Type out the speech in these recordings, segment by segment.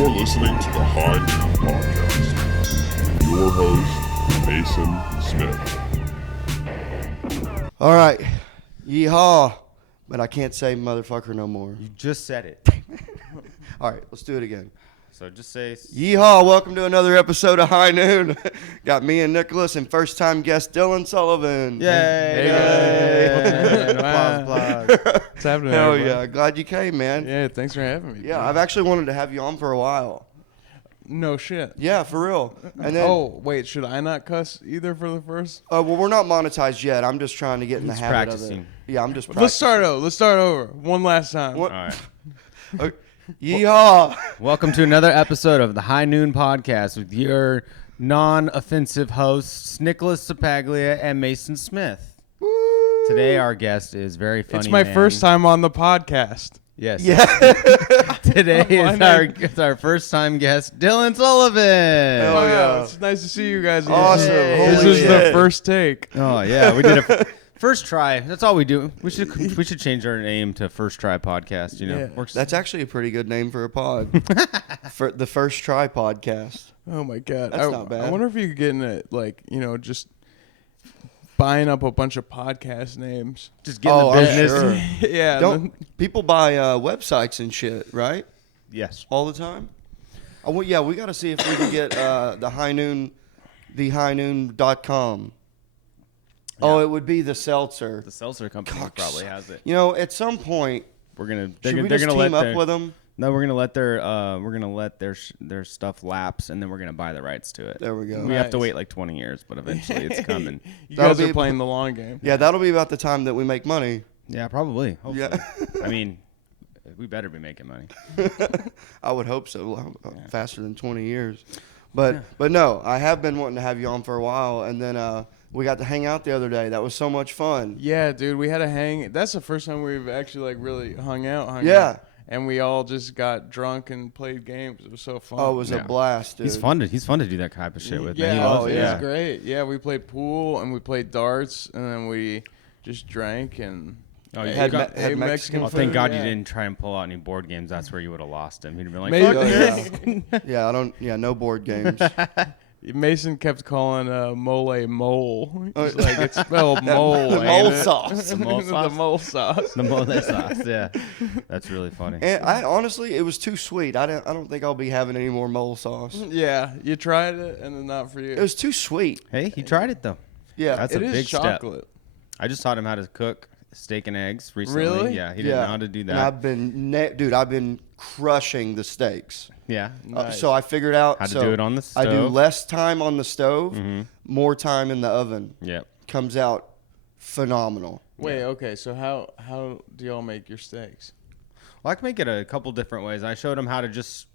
You're listening to the High Noon Podcast with your host, Mason Smith. All right. Yeehaw. But I can't say motherfucker no more. You just said it. All right, let's do it again. So just say... Yeehaw. Welcome to another episode of High Noon. Got me and Nicholas and first-time guest Dylan Sullivan. Yay! Yay. Applause. What's happening? Hell everybody? yeah. Glad you came, man. Yeah, thanks for having me. Yeah, dude. I've actually wanted to have you on for a while. No shit. Yeah, for real. And then, Oh, wait, should I not cuss either for the first? well, we're not monetized yet. I'm just trying to get in the He's habit of practicing. it. Yeah, I'm just practicing. Let's start over. One last time. What? All right. Okay. Yeehaw. Welcome to another episode of the High Noon Podcast with your non-offensive hosts, Nicholas Sapaglia and Mason Smith. Woo. Today, our guest is very funny. It's my man. first time on the podcast. Yes. Yeah. Today is our first time guest, Dylan Sullivan. Oh, Wow, yeah. it's nice to see you guys. again. Awesome. This Holy is the shit. first take. Oh yeah, we did a first try. That's all we do. We should change our name to First Try Podcast. You know, Yeah. works. That's actually a pretty good name for a pod. For the First Try Podcast. Oh my god, That's not bad. I wonder if you could get in it, like, you know, just buying up a bunch of podcast names. just getting Oh, the I'm business. sure. Yeah. Don't people buy websites and shit, right? Yes. All the time? Oh, well, yeah, we got to see if we can get the High Noon, thehighnoon.com. Oh, Yeah. it would be the seltzer. The seltzer company Cocksucker. probably has it. You know, at some point, We're gonna. should we They're just gonna team let up with them? No, we're gonna let their stuff lapse, and then we're gonna buy the rights to it. There we go. We have to Nice. wait like 20 years, but eventually it's coming. You That'll guys are be- playing the long game. Yeah, that'll be about the time that we make money. Yeah, probably. Hopefully. Yeah. I mean, we better be making money. I would hope so. Faster than 20 years. But no, I have been wanting to have you on for a while, and then we got to hang out the other day. That was so much fun. Yeah, dude, we had a hang. That's the first time we've actually, like, really hung out. Yeah. And we all just got drunk and played games. It was so fun. Oh, it was a Yeah. blast, dude. He's fun to do that type of shit with. Yeah, man. He oh, loves it it. was great. Yeah, we played pool and we played darts, and then we just drank and Oh, you Had got- me- had ate Mexican Well, food. thank God yeah. you didn't try and pull out any board games. That's where you would have lost him. He'd have been like, Maybe- "Fuck Oh, this." yeah. Yeah, no board games. Mason kept calling mole mole. Oh, He's like, it's spelled mole. the ain't mole it?" sauce. The mole sauce? The mole sauce. The mole sauce. Yeah, that's really funny. And I honestly, it was too sweet. I don't think I'll be having any more mole sauce. Yeah, you tried it and then not for you. It was too sweet. Hey, he tried it though. Yeah. That's It a is big step. chocolate. I just taught him how to cook steak and eggs recently. Really? Yeah, he didn't know how to do And that. I've been crushing the steaks. Yeah. Nice. So I figured out How to do it on the I do stove. less time on the stove, Mm-hmm. more time in the oven. Yep. Comes out phenomenal. Wait, okay, so how do y'all make your steaks? Well, I can make it a couple different ways. I showed him how to just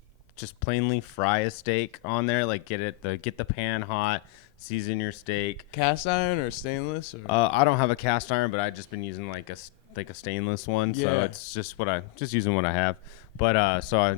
plainly fry a steak on there, like get the pan hot, season your steak. Cast iron or stainless? Or? I don't have a cast iron, but I just been using like a stainless one, so Yeah. it's just using what I have. But so I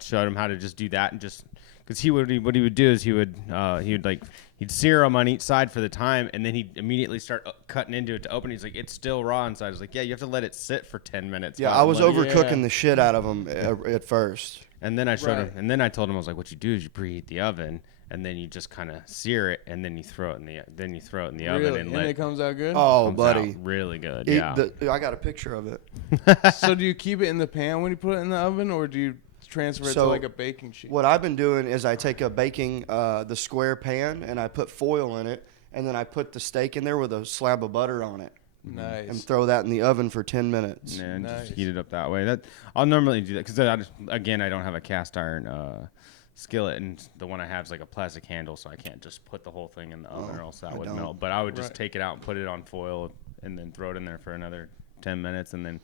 showed him how to just do that and just because what he would do is he'd sear them on each side for the time, and then he'd immediately start cutting into it to open. He's like, it's still raw inside. I was like, yeah, you have to let it sit for 10 minutes. Yeah, while I was let it- overcooking Yeah. the shit out of them at first. And then I showed him, Right. and then I told him I was like, what you do is you preheat the oven, and then you just kind of sear it, and then you throw it in the oven Really? and And let it comes out good? Oh, comes buddy. out really good. It- Yeah. I got a picture of it. So do you keep it in the pan when you put it in the oven, or do you transfer it So, to like a baking sheet? What I've been doing is I take a baking, the square pan, and I put foil in it, and then I put the steak in there with a slab of butter on it, Nice. and throw that in the oven for 10 minutes. And Nice. just heat it up that way. That I'll normally do that because I don't have a cast iron skillet, and the one I have is like a plastic handle, so I can't just put the whole thing in the oven, or else that would don't. melt. But I would just Right. take it out and put it on foil, and then throw it in there for another 10 minutes, and then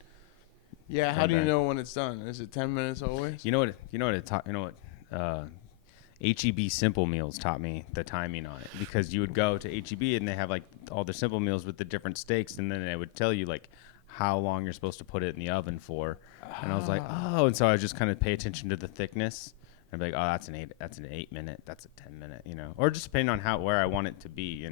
Yeah, how come do you back. know when it's done? Is it 10 minutes always? HEB Simple Meals taught me the timing on it, because you would go to HEB and they have like all their simple meals with the different steaks, and then they would tell you like how long you're supposed to put it in the oven for. And I was like, oh, and so I just kind of pay attention to the thickness. And I'd be like, oh, that's an 8 minute, that's a 10 minute, or just depending on where I want it to be,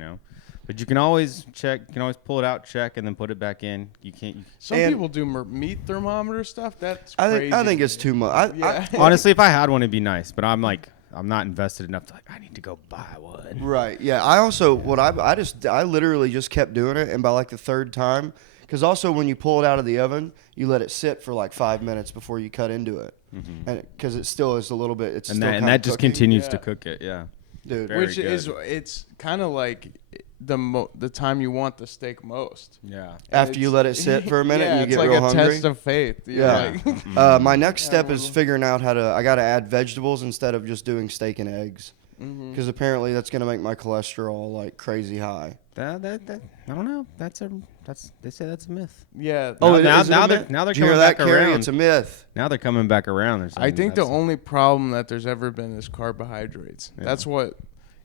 But you can always check. You can always pull it out, check, and then put it back in. You can't. Some people do meat thermometer stuff. That's crazy. I think it's too much. Honestly, if I had one, it'd be nice. But I'm not invested enough to I need to go buy one. Right. Yeah. I also I literally just kept doing it, and by like the third time, because also when you pull it out of the oven, you let it sit for like 5 minutes before you cut into it, and because it still is a little bit. It's and still that just cooking. continues to cook it. Yeah. Dude. Very Which good. it's kind of like the time you want the steak most. Yeah. After you let it sit for a minute and you get it's real like a hungry. test of faith. Yeah. Like, My next step is figuring out I got to add vegetables instead of just doing steak and eggs. Because apparently that's going to make my cholesterol like crazy high. That I don't know. They say that's a myth. yeah. Now is it a they're myth? now they're Did you hear coming that, back Carrie? around. It's a myth. Now they're coming back around. They're I saying think the that's- only problem that there's ever been is carbohydrates. Yeah. That's what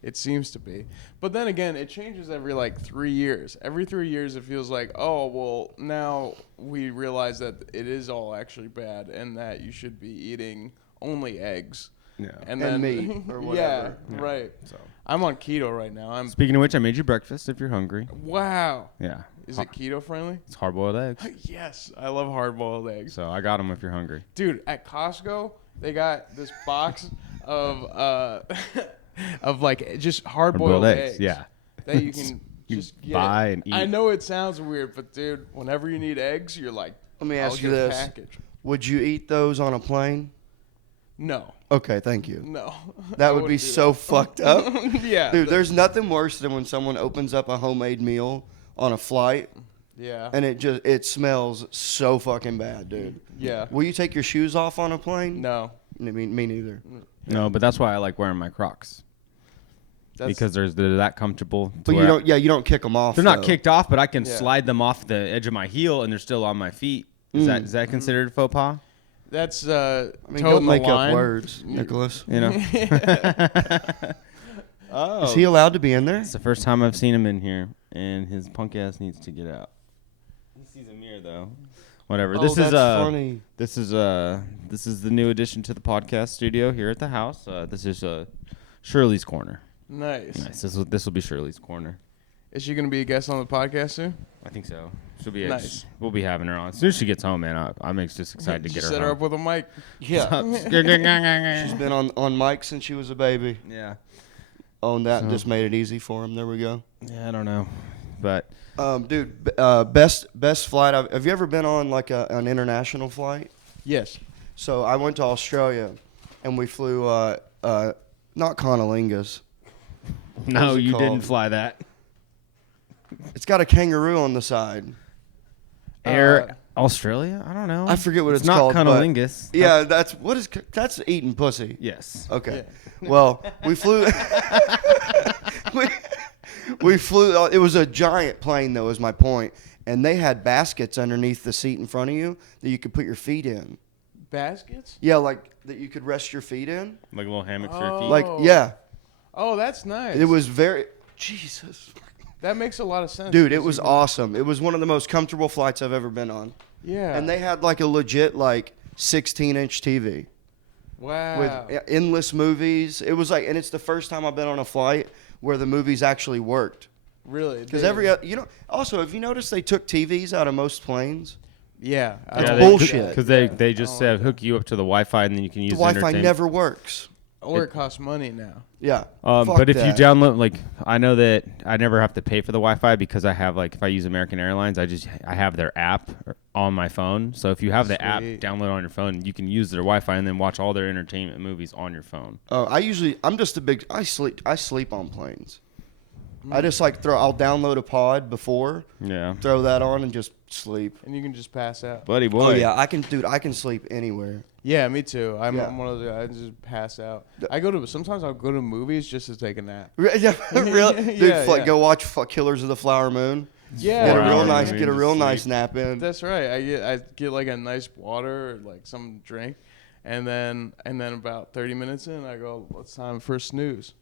it seems to be. But then again, it changes every like 3 years. Every 3 years, it feels like, oh, well, now we realize that it is all actually bad and that you should be eating only eggs. Yeah. And And then meat or whatever. Yeah, right. So I'm on keto right now. speaking of which, I made you breakfast if you're hungry. Wow. Yeah. Is it keto friendly? It's hard-boiled eggs. Yes, I love hard-boiled eggs. So I got them if you're hungry. Dude, at Costco, they got this box of of like just hard-boiled eggs. Yeah. That you can You just get. buy and eat. I know it sounds weird, but dude, whenever you need eggs, you're like, Let me I'll ask you get a this. package. Would you eat those on a plane? No, Okay, thank you. no. That I would be wouldn't do so fucked up. that. Yeah, Dude, there's nothing worse than when someone opens up a homemade meal on a flight yeah, and it smells so fucking bad, dude. yeah. Will you take your shoes off on a plane? No, Me neither. No, but that's why I like wearing my Crocs. that's Because they're that comfortable. to But where you don't kick them off. They're not though. kicked off, but I can Yeah. slide them off the edge of my heel, and they're still on my feet. Is that considered a faux pas? that's I mean, toting don't make the up line. words, Nicholas. You know, Oh, Is he allowed to be in there? it's the first time I've seen him in here, and his punk ass needs to get out. He sees a mirror though. Whatever. Oh, This is that's funny. This is the new addition to the podcast studio here at the house. This is Shirley's corner. nice. Nice. This will be Shirley's corner. Is she gonna be a guest on the podcast soon? I think so. She'll be. Nice. We'll be having her on as soon as she gets home, man. I'm just excited to get Just her set her home. up with a mic. Yeah. yeah. She's been on mic since she was a baby. Owned that and just made it easy for him. There we go. Yeah, I don't know, but Dude, best flight. Have you ever been on like an international flight? Yes. So I went to Australia, and we flew not Conolingus. no, is it you didn't called? fly that. It's got a kangaroo on the side. Air Australia? I don't know. I forget what it's not called, but- Conolingus. Yeah, that's eating pussy. Yes. Okay. Well, we flew. we flew. It was a giant plane, though. Is my point. And they had baskets underneath the seat in front of you that you could put your feet in. Baskets? Yeah, like that you could rest your feet in. Like little hammocks for your feet. Like yeah, Oh, that's nice. it was very. Jesus, That makes a lot of sense. dude, it because was you- awesome. It was one of the most comfortable flights I've ever been on. Yeah. And they had like a legit like 16-inch TV. Wow. With endless movies. It was like, and it's the first time I've been on a flight where the movies actually worked. Really? Because They- also, have you noticed they took TVs out of most planes? Yeah. That's I- bullshit. Because they just hook you up to the Wi-Fi and then you can use The Wi-Fi entertainment. never works. Or it costs money now. Yeah. But Fuck if you that. download, like, I know that I never have to pay for the Wi-Fi because I have, like, if I use American Airlines, I have their app on my phone. So if you have the app Sweet. download on your phone, you can use their Wi-Fi and then watch all their entertainment movies on your phone. I'm just a big, I sleep on planes. I just like I'll download a pod before, Yeah, throw that on and just sleep. And you can just pass out. buddy boy. Oh yeah, I can sleep anywhere. Yeah, me too. I'm Yeah. one of the I just pass out. Sometimes I'll go to movies just to take a nap. Yeah, really? Dude, Yeah, yeah. go watch Killers of the Flower Moon. Yeah. Get a Wow. real Hour nice, movie get a and real just nice sleep. nap in. That's right. I get like a nice water or like some drink, and then about 30 minutes in, I go, it's time for a snooze.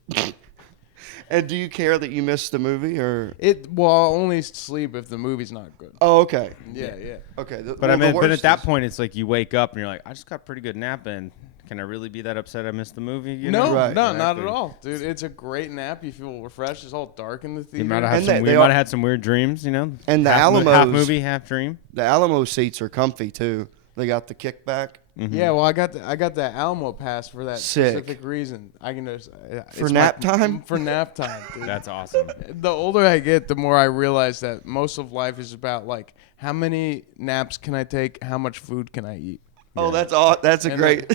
And do you care that you missed the movie or? I'll only sleep if the movie's not good. Oh, okay. Yeah, yeah. Okay. But I mean, but at that point, it's like you wake up and you're like, I just got a pretty good nap in. can I really be that upset I missed the movie? You No, know? Right. not at Exactly. all, dude. It's a great nap. You feel refreshed. It's all dark in the You theater. might have had And some. they We all- might have had some weird dreams. You know. And the half Alamos- movie, half dream. The Alamo seats are comfy too. They got the kickback. Yeah, well, I got the Alamo pass for that Sick. specific reason. I can just For nap time? For nap time, dude. That's awesome. The older I get, the more I realize that most of life is about like how many naps can I take, how much food can I eat. Oh, that's all. That's a And great.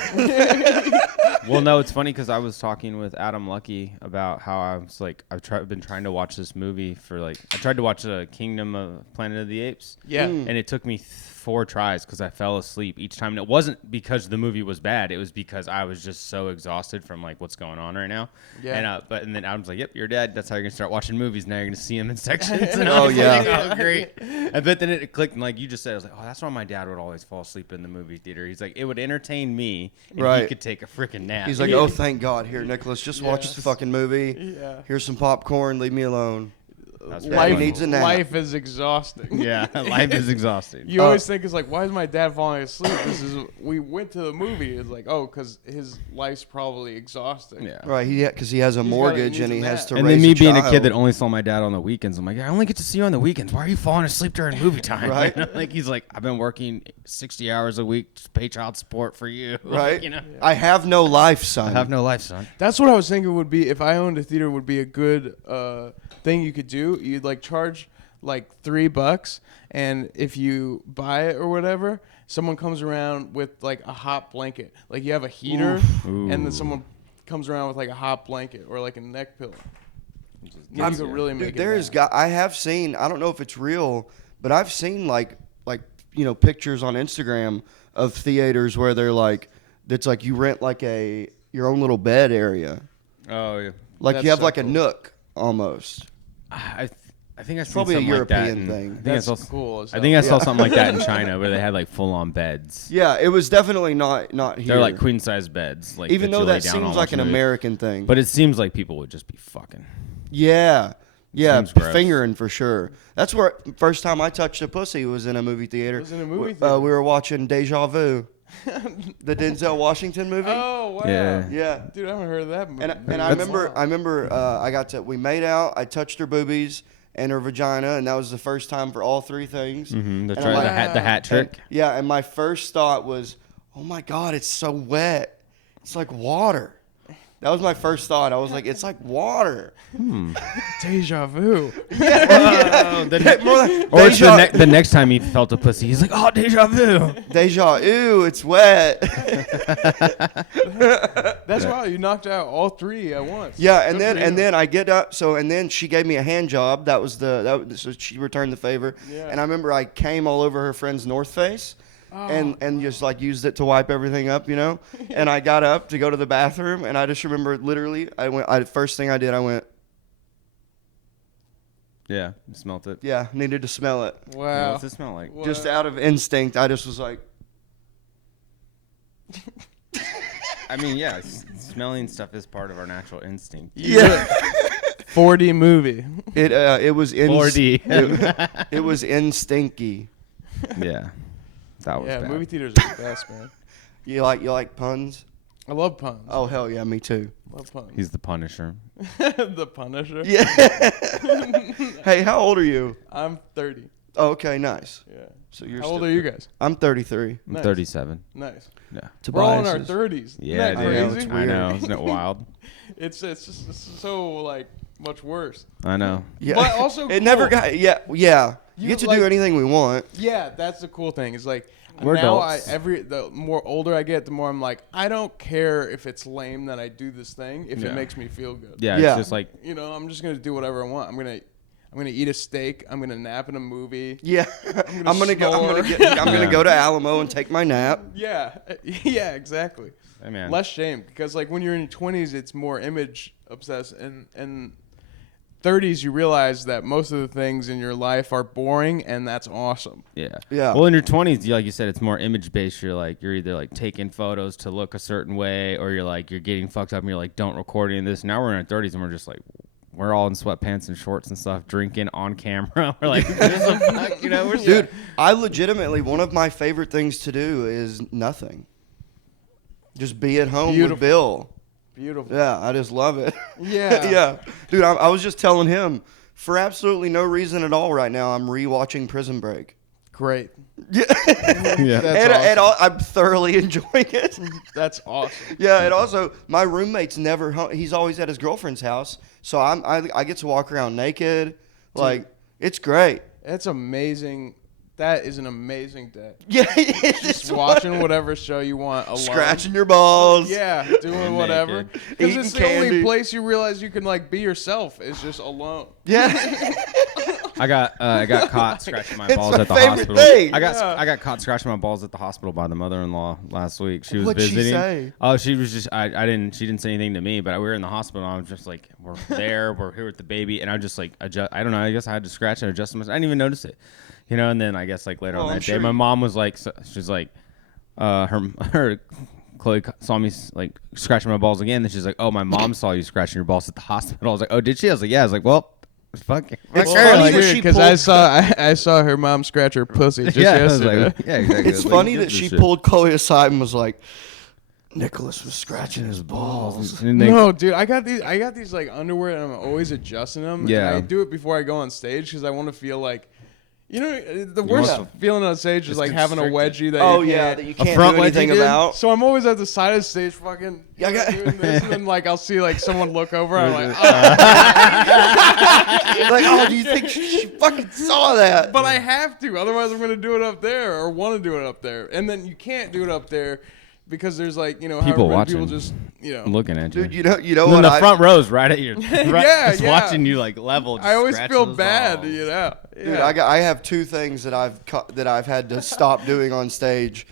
Well, no, it's funny because I was talking with Adam Lucky about how I was like, been trying to watch this movie for like, I tried to watch Kingdom of Planet of the Apes. Yeah. And it took me 4 tries because I fell asleep each time. And it wasn't because the movie was bad. It was because I was just so exhausted from like what's going on right now. Yeah. And then Adam's like, "Yep, you're dead. That's how you're gonna start watching movies. Now you're gonna see them in sections." And I Oh, was yeah. like, "Oh, great." And but then it clicked, and like you just said, I was like, "Oh, that's why my dad would always fall asleep in the movie theater." He's like, "It would entertain me, and he Right. could take a freaking nap." He's like, oh, thank God. Here, Nicholas, just watch Yes. the fucking movie. Yeah. Here's some popcorn. Leave me alone. That's Daddy funny. needs a nap. Life is exhausting. Yeah, life is exhausting. You always think it's like, why is my dad falling asleep? We went to the movie. It's like, oh, because his life's probably exhausting. Yeah. Right, because he has a mortgage and he needs a has nap. to And raise then me a being a child. kid that only saw my dad on the weekends, I'm like, I only get to see you on the weekends. Why are you falling asleep during movie time? Right. You know, like he's like, I've been working 60 hours a week to pay child support for you. Right? You know, I have no life, son. I have no life, son. That's what I was thinking would be if I owned a theater would be a good thing you could do. You'd like charge like $3, and if you buy it or whatever, someone comes around with like a hot blanket. Like you have a heater, and then Ooh. someone comes around with like a hot blanket or like a neck pillow. You I'm- could really make Dude, it. there is bad. I have seen. I don't know if it's real, but I've seen like pictures on Instagram of theaters where they're like, that's like you rent like your own little bed area, Oh, yeah. like That's you have so like a cool. nook almost. I think I seen probably a something like that. European thing. I think That's I saw, cool. As I think I hell. saw something like that in China where they had like full-on beds. Yeah, it was definitely not here. They're like queen-size beds. Like even that though you lay that down seems on, like watch an a movie. American thing. But it seems like people would just be fucking. Yeah, Seems gross. fingering for sure. That's where first time I touched a pussy was in a movie theater. Was in a movie We theater? were watching Deja Vu, the Denzel Washington movie. Oh wow. Yeah. Yeah. Dude, I haven't heard of that movie. And I remember we made out. I touched her boobies and her vagina, and that was the first time for all 3 things. Mm-hmm. And I'm like- The hat trick. Yeah, and my first thought was, oh my God, it's so wet. It's like water. That was my first thought. I was like, it's like water. Deja vu. Oh, More like or it's deja, the next time he felt a pussy, he's like, "Oh, deja vu." deja, ew, it's wet. That's why you knocked out all 3 at once. Yeah, Good for you. and then I get up. And then she gave me a hand job. So she returned the favor. Yeah. And I remember I came all over her friend's North Face, and just like used it to wipe everything up, you know. And I got up to go to the bathroom, and I just remember literally first thing I did, I went, Yeah, you smelt it. yeah, needed to smell it. Wow. What's it smell like? Wow. Just out of instinct, I just was like, I mean, yeah, smelling stuff is part of our natural instinct. yeah. 4D movie. It was 4D. it was instinky. Yeah, that was Yeah, bad. movie theaters are the best, man. You like puns? I love puns. Oh hell yeah, me too. Love puns. He's the Punisher. The Punisher. Yeah. Hey, how old are you? I'm 30. Oh, okay, nice. Yeah. So you're How old still- are you guys? I'm 33. I'm Nice. 37. Nice. Yeah. We're all in Tobias our is- 30s. Yeah, Isn't that dude. know, crazy? it's I weird. know. Isn't it wild? It's just it's so like much worse. I know. Yeah. But also it never cool. got. Yeah. You You, get to like- do anything we want. Yeah, that's the cool thing. Is like We're now adults. the more older I get, the more I'm like, I don't care if it's lame that I do this thing if Yeah. it makes me feel good. Yeah, Yeah. it's just like You know, I'm just gonna do whatever I want. I'm gonna eat a steak. I'm gonna nap in a movie. Yeah. I'm gonna snore. Yeah. go to Alamo and take my nap. Yeah, yeah, exactly. hey, man. Less shame because like when you're in your 20s, it's more image obsessed, and 30s you realize that most of the things in your life are boring, and that's awesome. Yeah. Yeah. Well, in your 20s, like you said, it's more image based. You're either like taking photos to look a certain way, or you're getting fucked up and you're like, don't record any of this. Now we're in our 30s and we're just like, we're all in sweatpants and shorts and stuff, drinking on camera. We're like, what the fuck? You know, we're Dude, I legitimately, one of my favorite things to do is nothing. Just be at home Beautiful. with Bill. Beautiful. Yeah, I just love it. Yeah. Yeah. Dude, I was just telling him, for absolutely no reason at all right now, I'm rewatching Prison Break. Great. Yeah. Yeah. That's awesome. I'm thoroughly enjoying it. That's awesome. Yeah, and also, my roommate's never home. He's always at his girlfriend's house, so I get to walk around naked. Like, it's great. That's amazing. That is an amazing day. Yeah, Just watching whatever show you want alone. scratching your balls. Yeah, doing whatever. Naked. Because Eating it's the candy. only place you realize you can like be yourself is just alone. Yeah. I got caught scratching my It's balls my at the favorite hospital. thing. I got Yeah. I got caught scratching my balls at the hospital by the mother-in-law last week. She was What'd she visiting. say? Oh, she was just she didn't say anything to me, but we were in the hospital. And I was just like, we're there, we're here with the baby, and I just like adjust. I don't know. I guess I had to scratch and adjust myself. I didn't even notice it, And then I guess like later on I'm that sure day, my you- mom was like, she's like, her Chloe saw me like scratching my balls again. And she's like, oh, my mom saw you scratching your balls at the hospital. I was like, oh, did she? I was like, yeah. I was like, well. Fuck it. It's Well, funny like, that weird, she because I saw her mom scratch her pussy just I was yesterday. like, yeah, exactly. It's I was like, funny who that gives a she shit? pulled Chloe aside and was like, Nicholas was scratching his balls. And they- No, dude, I got these like underwear, and I'm always adjusting them. Yeah. and I do it before I go on stage because I want to feel like, the worst want feeling on stage is It's like having a constricted. wedgie that Oh, you yeah, can't. that you can't front do anything wedgie, dude? about. So I'm always at the side of the stage, fucking Yeah, I got- doing this, and then like I'll see like someone look over, and I'm like, Like, oh, do you think she fucking saw that? but I have to, otherwise I'm gonna do it up there or want to do it up there, and then you can't do it up there because there's like People however many watching. people just I'm looking at you. Dude, you know And then what? the front row's right at your, Yeah, just yeah. watching you like level. Just I always scratching feel those bad, balls. Yeah. Dude, I have two things that I've had to stop doing on stage.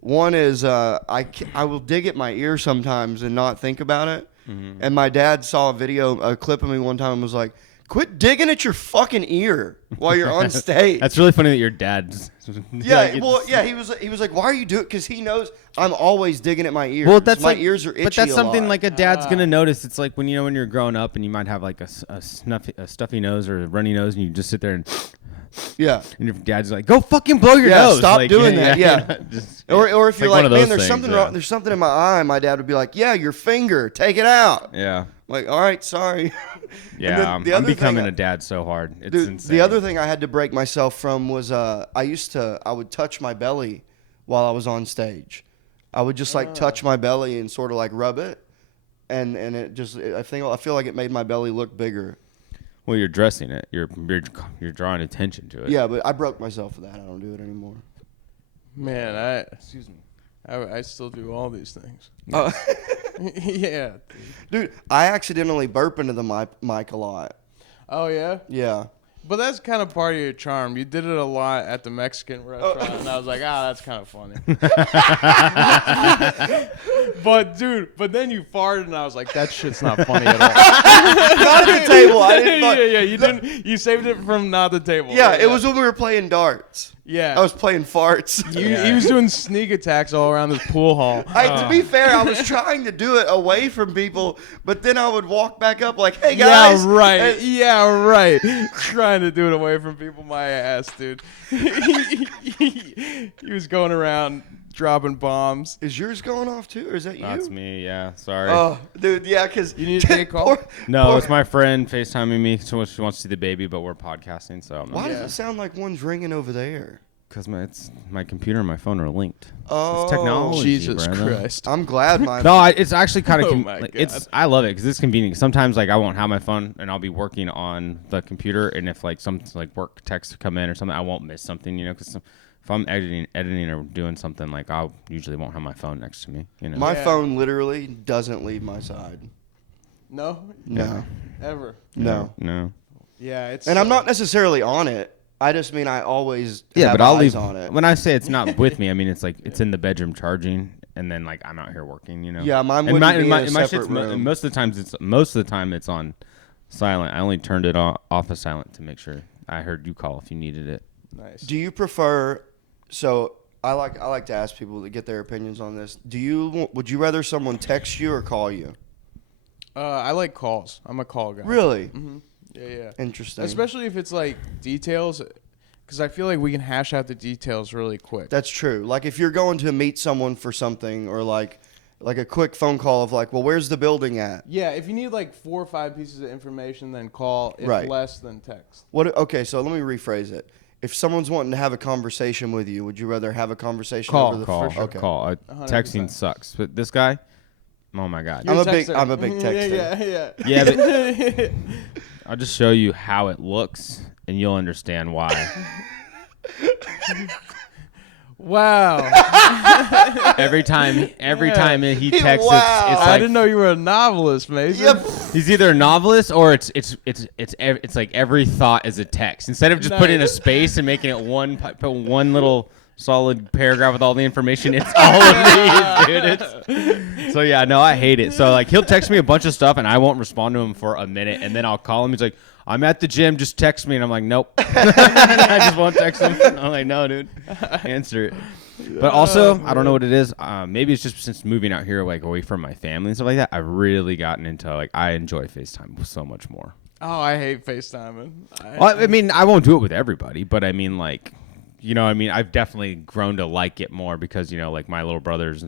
One is I will dig at my ear sometimes and not think about it. Mm-hmm. And my dad saw a clip of me one time and was like, "Quit digging at your fucking ear while you're on stage." That's really funny that your dad. Yeah, well, yeah, he was like, "Why are you doing?" Because he knows I'm always digging at my ears. Well, that's my like, ears are itchy. but that's a something lot. like a dad's gonna notice. It's like when you're growing up and you might have like a stuffy nose or a runny nose, and you just sit there and yeah. your dad's like, "Go fucking blow your Yeah, nose." stop Like, doing that, yeah. Just- Or if it's you're one like, of man, those there's things, something yeah. wrong. There's something in my eye. My dad would be like, "Yeah, your finger. Take it out." Yeah, Like, all right, sorry. yeah. then I'm the other becoming thing a dad so hard. It's Dude, insane. the other thing I had to break myself from was I would touch my belly while I was on stage. I would just like touch my belly and sort of like rub it, and I feel like it made my belly look bigger. Well, you're dressing it. You're drawing attention to it. Yeah, but I broke myself for that. I don't do it anymore. Man, I still do all these things. Oh. Yeah. Dude, I accidentally burp into the mic a lot. Oh yeah. Yeah. But that's kind of part of your charm. You did it a lot at the Mexican restaurant, and I was like, that's kind of funny. but then you farted, and I was like, that shit's not funny at all. Not at the table. I didn't. yeah, you didn't. You saved it from not the table. Yeah, it was when we were playing darts. Yeah. I was playing farts. He was doing sneak attacks all around this pool hall. To be fair, I was trying to do it away from people, but then I would walk back up like, "Hey Yeah, guys!" right. And- Yeah, right. Trying to do it away from people, my ass, dude. He was going around dropping bombs. Is yours going off too, or is that you? That's me. Yeah, sorry. Oh, dude, yeah, because You need to take a call? No, it's my friend FaceTiming me. She wants to see the baby, but we're podcasting, so Why Yeah. does it sound like one's ringing over there? because my computer and my phone are linked. Oh, It's technology, Jesus brother. Christ. I'm glad mine. No, it's actually kind of Oh my God. I love it because it's convenient. Sometimes like I won't have my phone and I'll be working on the computer, and if like some like work texts come in or something, I won't miss something, because if I'm editing or doing something, like I usually won't have my phone next to me. My Yeah. phone literally doesn't leave my side. No? No, Ever. no. No. Yeah, it's. And I'm not necessarily on it. I just mean I always Yeah, have but I'll eyes leave on it. when I say it's not with me. I mean it's like it's in the bedroom charging, and then like I'm out here working. Yeah, mine And wouldn't be in a my separate shit's room. most of the time it's on silent. I only turned it off of silent to make sure I heard you call if you needed it. Nice. Do you prefer? So I like to ask people to get their opinions on this. Would you rather someone text you or call you? I like calls. I'm a call guy. Really Yeah. interesting. Especially if it's like details, because I feel like we can hash out the details really quick. That's true. Like if you're going to meet someone for something, or like like a quick phone call of like, well, where's the building at? Yeah, if you need like 4 or 5 pieces of information, then call. If Right. less, than text. What? Okay, so let me rephrase it. If someone's wanting to have a conversation with you, would you rather have a conversation over the Call. Okay. Call. 100%. Texting sucks. But this guy, oh my God. I'm a Texter. big texter. Yeah. Yeah, but I'll just show you how it looks, and you'll understand why. Wow. Every time he texts, Wow. it's I like didn't know you were a novelist, Mason. Yep. he's either a novelist or it's like every thought is a text. Instead of just putting a space and making it put one little solid paragraph with all the information, it's all of these, dude. So yeah, no, I hate it. So like he'll text me a bunch of stuff and I won't respond to him for a minute, and then I'll call him. He's like, I'm at the gym, just text me. And I'm like, nope. I just won't text him. I'm like, no, dude. Answer it. But also, I don't know what it is. Maybe it's just since moving out here, like away from my family and stuff like that, I've really gotten into, like, I enjoy FaceTime so much more. Oh, I hate FaceTiming. Well, I mean, I won't do it with everybody, but I mean, like, you know, I mean, I've definitely grown to like it more because, you know, like my little brothers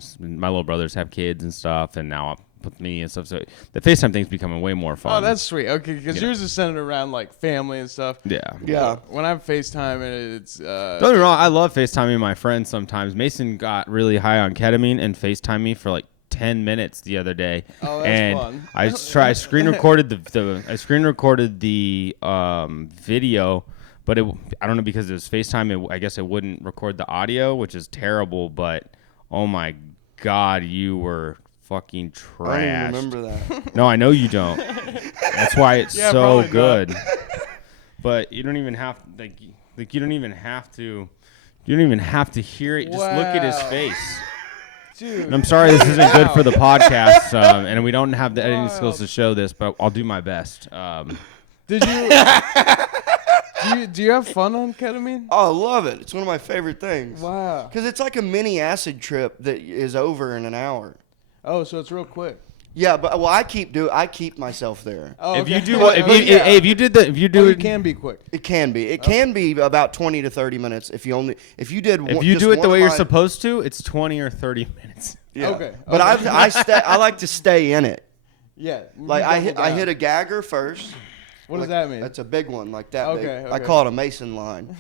have kids and stuff, and now with me and stuff. So the FaceTime thing's becoming way more fun. Oh, that's sweet. Okay, because yours is centered around like family and stuff. Yeah. Yeah. When I'm FaceTime, it's Don't get me wrong, I love FaceTiming my friends sometimes. Mason got really high on ketamine and FaceTimed me for like 10 minutes the other day. Oh, that's and fun. I screen recorded the video, but I don't know, because it was FaceTime, I guess it wouldn't record the audio, which is terrible, but oh my God, you were fucking trash. I don't even remember that. No, I know you don't. That's why it's Yeah, so probably not. good. But you don't even have you don't even have to hear it. Just look at his Wow. face. Dude. And I'm sorry this isn't good for the wow. podcast, and we don't have the editing Wild. skills to show this, but I'll do my best. Did you? do you have fun on ketamine? Oh, I love it. It's one of my favorite things. Wow. Because it's like a mini acid trip that is over in an hour. Oh, so it's real quick. Yeah, but well, I keep myself there. Oh, If okay. you do, Oh, if you do it it, can be quick. It can be. It can be about 20 to 30 minutes if you do it the way you're supposed to, it's 20 or 30 minutes. Yeah. Okay. But Okay. I like to stay in it. Yeah. Like you double I down. hit a gagger first. What does Like, that mean? That's a big one, like that Okay, big. I okay. call it a Mason line.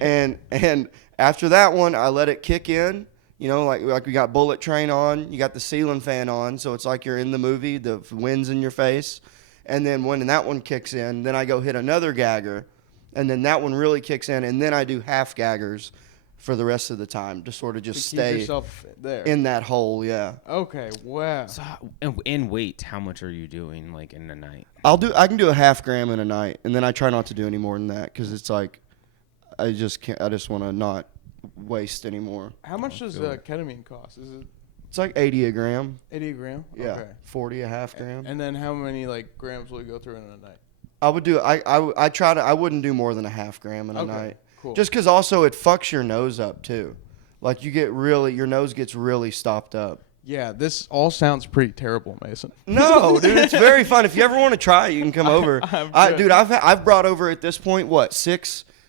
And after that one, I let it kick in. You know, like we got Bullet Train on, you got the ceiling fan on, so it's like you're in the movie, the wind's in your face. And then when that one kicks in, then I go hit another gagger, and then that one really kicks in, and then I do half gaggers for the rest of the time to sort of just Keep stay yourself there. in that hole. Yeah. Okay. Wow. So, in weight, how much are you doing, like, in a night? I can do a half gram in a night, and then I try not to do any more than that because it's like I just want to not waste anymore. How much does ketamine cost? Is it It's like 80 a gram. 80 a gram? Yeah. Okay. 40 a half gram. And then how many like grams will you go through in a night? I would do I wouldn't do more than a half gram in a Okay, night. cool. Just cuz also it fucks your nose up too. Like your nose gets really stopped up. Yeah, this all sounds pretty terrible, Mason. No, dude, it's very fun. If you ever want to try it, you can come over. Dude, I've brought over at this point what,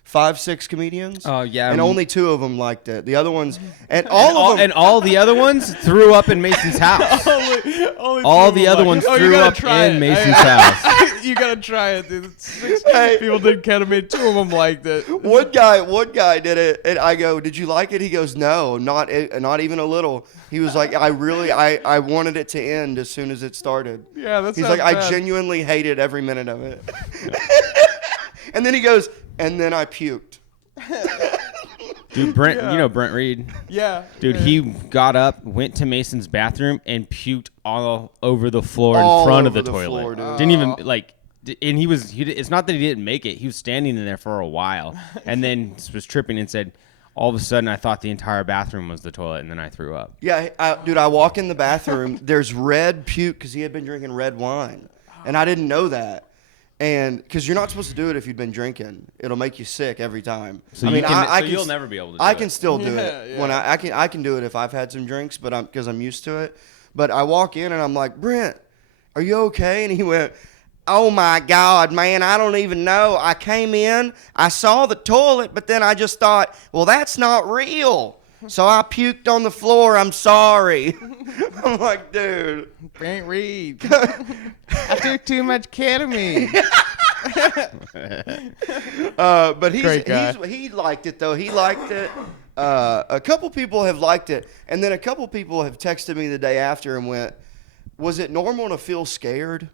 5, 6 comedians. Oh, yeah. And only 2 of them liked it. The other ones, and all of them, And all the other ones threw up in Mason's house. Only All two the of other them ones like, threw you gotta up try in it. Mason's house. You gotta try it, dude. 6 Hey. people did ketamine. 2 of them liked it. one guy did it, and I go, "Did you like it?" He goes, "No, not even a little." He was like, I wanted it to end as soon as it started." Yeah, that's He's not like, I bad. genuinely hated every minute of it. And then he goes, and then I puked. Dude, Brent, Yeah. you know Brent Reed? Yeah. Dude, yeah. he got up, went to Mason's bathroom, and puked all over the floor All in front of over the the toilet. floor, dude. Didn't even, like, and it's not that he didn't make it. He was standing in there for a while and then was tripping and said, all of a sudden, I thought the entire bathroom was the toilet, and then I threw up. Yeah, dude, I walk in the bathroom. There's red puke because he had been drinking red wine. And I didn't know that. And because you're not supposed to do it if you've been drinking. It'll make you sick every time. So, you'll never be able to do I it. can still do Yeah, it. yeah. When I can do it if I've had some drinks, but because I'm used to it. But I walk in and I'm like, "Brent, are you okay?" And he went, "Oh my God, man, I don't even know. I came in, I saw the toilet, but then I just thought, well, that's not real." So I puked on the floor. I'm sorry. I'm like, dude. Brent Reed. I took too much ketamine. But Great guy. he liked it though. He liked it. A couple people have liked it, and then a couple people have texted me the day after and went, "Was it normal to feel scared?"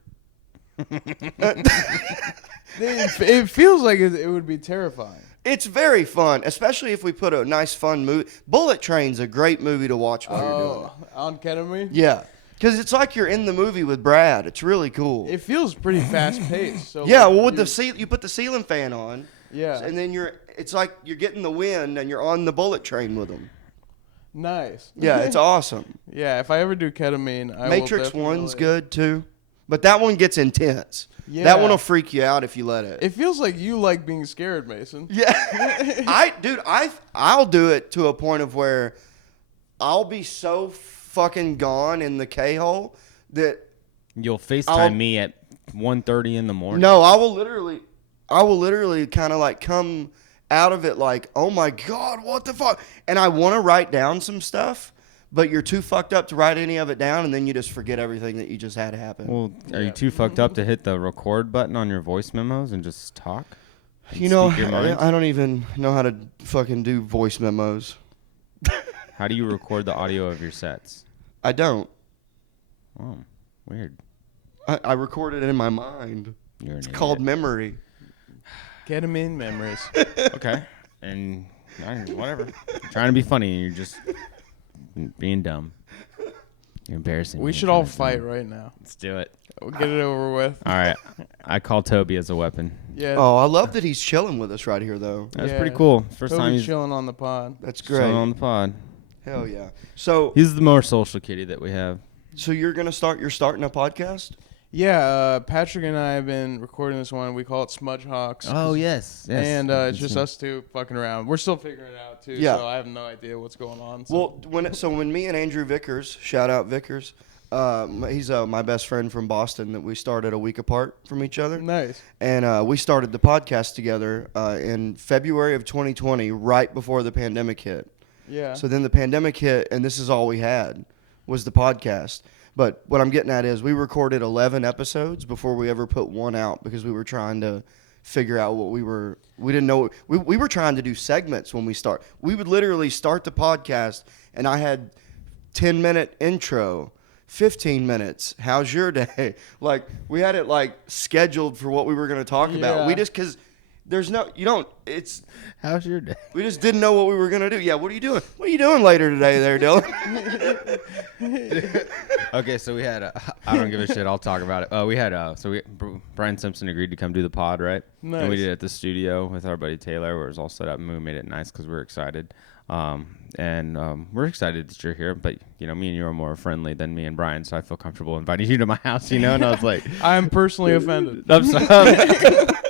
It feels like it would be terrifying. It's very fun, especially if we put a nice fun movie. Bullet Train's a great movie to watch while you're doing it. On ketamine? Yeah, because it's like you're in the movie with Brad. It's really cool. It feels pretty fast paced. So Yeah, like, well, with you put the ceiling fan on. Yeah. And then it's like you're getting the wind and you're on the bullet train with them. Nice. Yeah, it's awesome. Yeah, if I ever do ketamine, I Matrix will 1's good too, but that one gets intense. Yeah. That one will freak you out if you let it. It feels like you like being scared, Mason. Yeah, I'll do it to a point of where I'll be so fucking gone in the K-hole that You'll FaceTime me at 1:30 in the morning. no, I will literally kind of like come out of it like, oh my God, what the fuck? And I want to write down some stuff, but you're too fucked up to write any of it down, and then you just forget everything that you just had happen. Well, are you too fucked up to hit the record button on your voice memos and just talk? And You know, speak your mind? I don't even know how to fucking do voice memos. How do you record the audio of your sets? I don't. Oh, weird. I record it in my mind. You're an It's idiot. called memory. Ketamine memories. Okay. And whatever. You're trying to be funny and you're just being dumb. You're embarrassing. We me should in all front of fight everyone. right now. Let's do it. We'll get it over with. All right. I call Toby as a weapon. Yeah. Oh, I love that he's chilling with us right here, though. That's Yeah. pretty cool. First time Toby's he's chilling on the pod. That's chilling great. on the pod. Hell yeah. So He's the more social kitty that we have. you're starting a podcast? Yeah, Patrick and I have been recording this one. We call it Smudge Hawks. Oh, yes. And it's just us two fucking around. We're still figuring it out too. Yeah. So I have no idea what's going on. So. Well, when me and Andrew Vickers, shout out Vickers, he's my best friend from Boston that we started a week apart from each other. Nice. And we started the podcast together in February of 2020, right before the pandemic hit. Yeah. So then the pandemic hit, and this is all we had was the podcast. But what I'm getting at is we recorded 11 episodes before we ever put one out because we were trying to figure out what we didn't know. We were trying to do segments when we start. We would literally start the podcast, and I had 10-minute intro, 15 minutes. How's your day? Like, we had it like scheduled for what we were going to talk about. Yeah. We just, because there's no, you don't, it's, How's your day? we just didn't know what we were going to do. Yeah, what are you doing? What are you doing later today there, Dylan? Okay, so we had I don't give a shit. I'll talk about it. We had Brian Simpson agreed to come do the pod, right? Nice. And we did it at the studio with our buddy Taylor, where it was all set up, and we made it nice because we were excited. We're excited that you're here, but you know, me and you are more friendly than me and Brian, so I feel comfortable inviting you to my house. You know, and I was like, I'm personally offended. I'm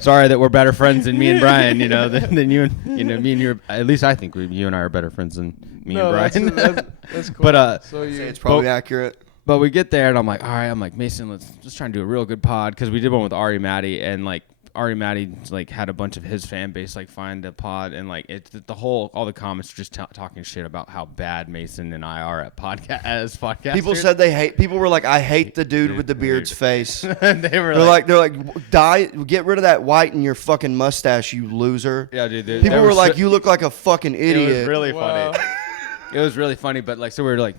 sorry that we're better friends than me and Brian. You know, than you and me and you. At least I think you and I are better friends than me and Brian. That's cool. But so you, It's probably accurate. But we get there, and I'm like, all right, I'm like, Mason, let's just try and do a real good pod, because we did one with Ari Matty, and like Ari Matty like had a bunch of his fan base like find a pod, and like all the comments were just talking shit about how bad Mason and I are at podcasters. People said people were like, I hate the dude with the beard's face. they're like, die, get rid of that white in your fucking mustache, you loser. yeah, dude. People were like, you look like a fucking idiot. It was really Wow. funny. It was really funny, but like, so we were like,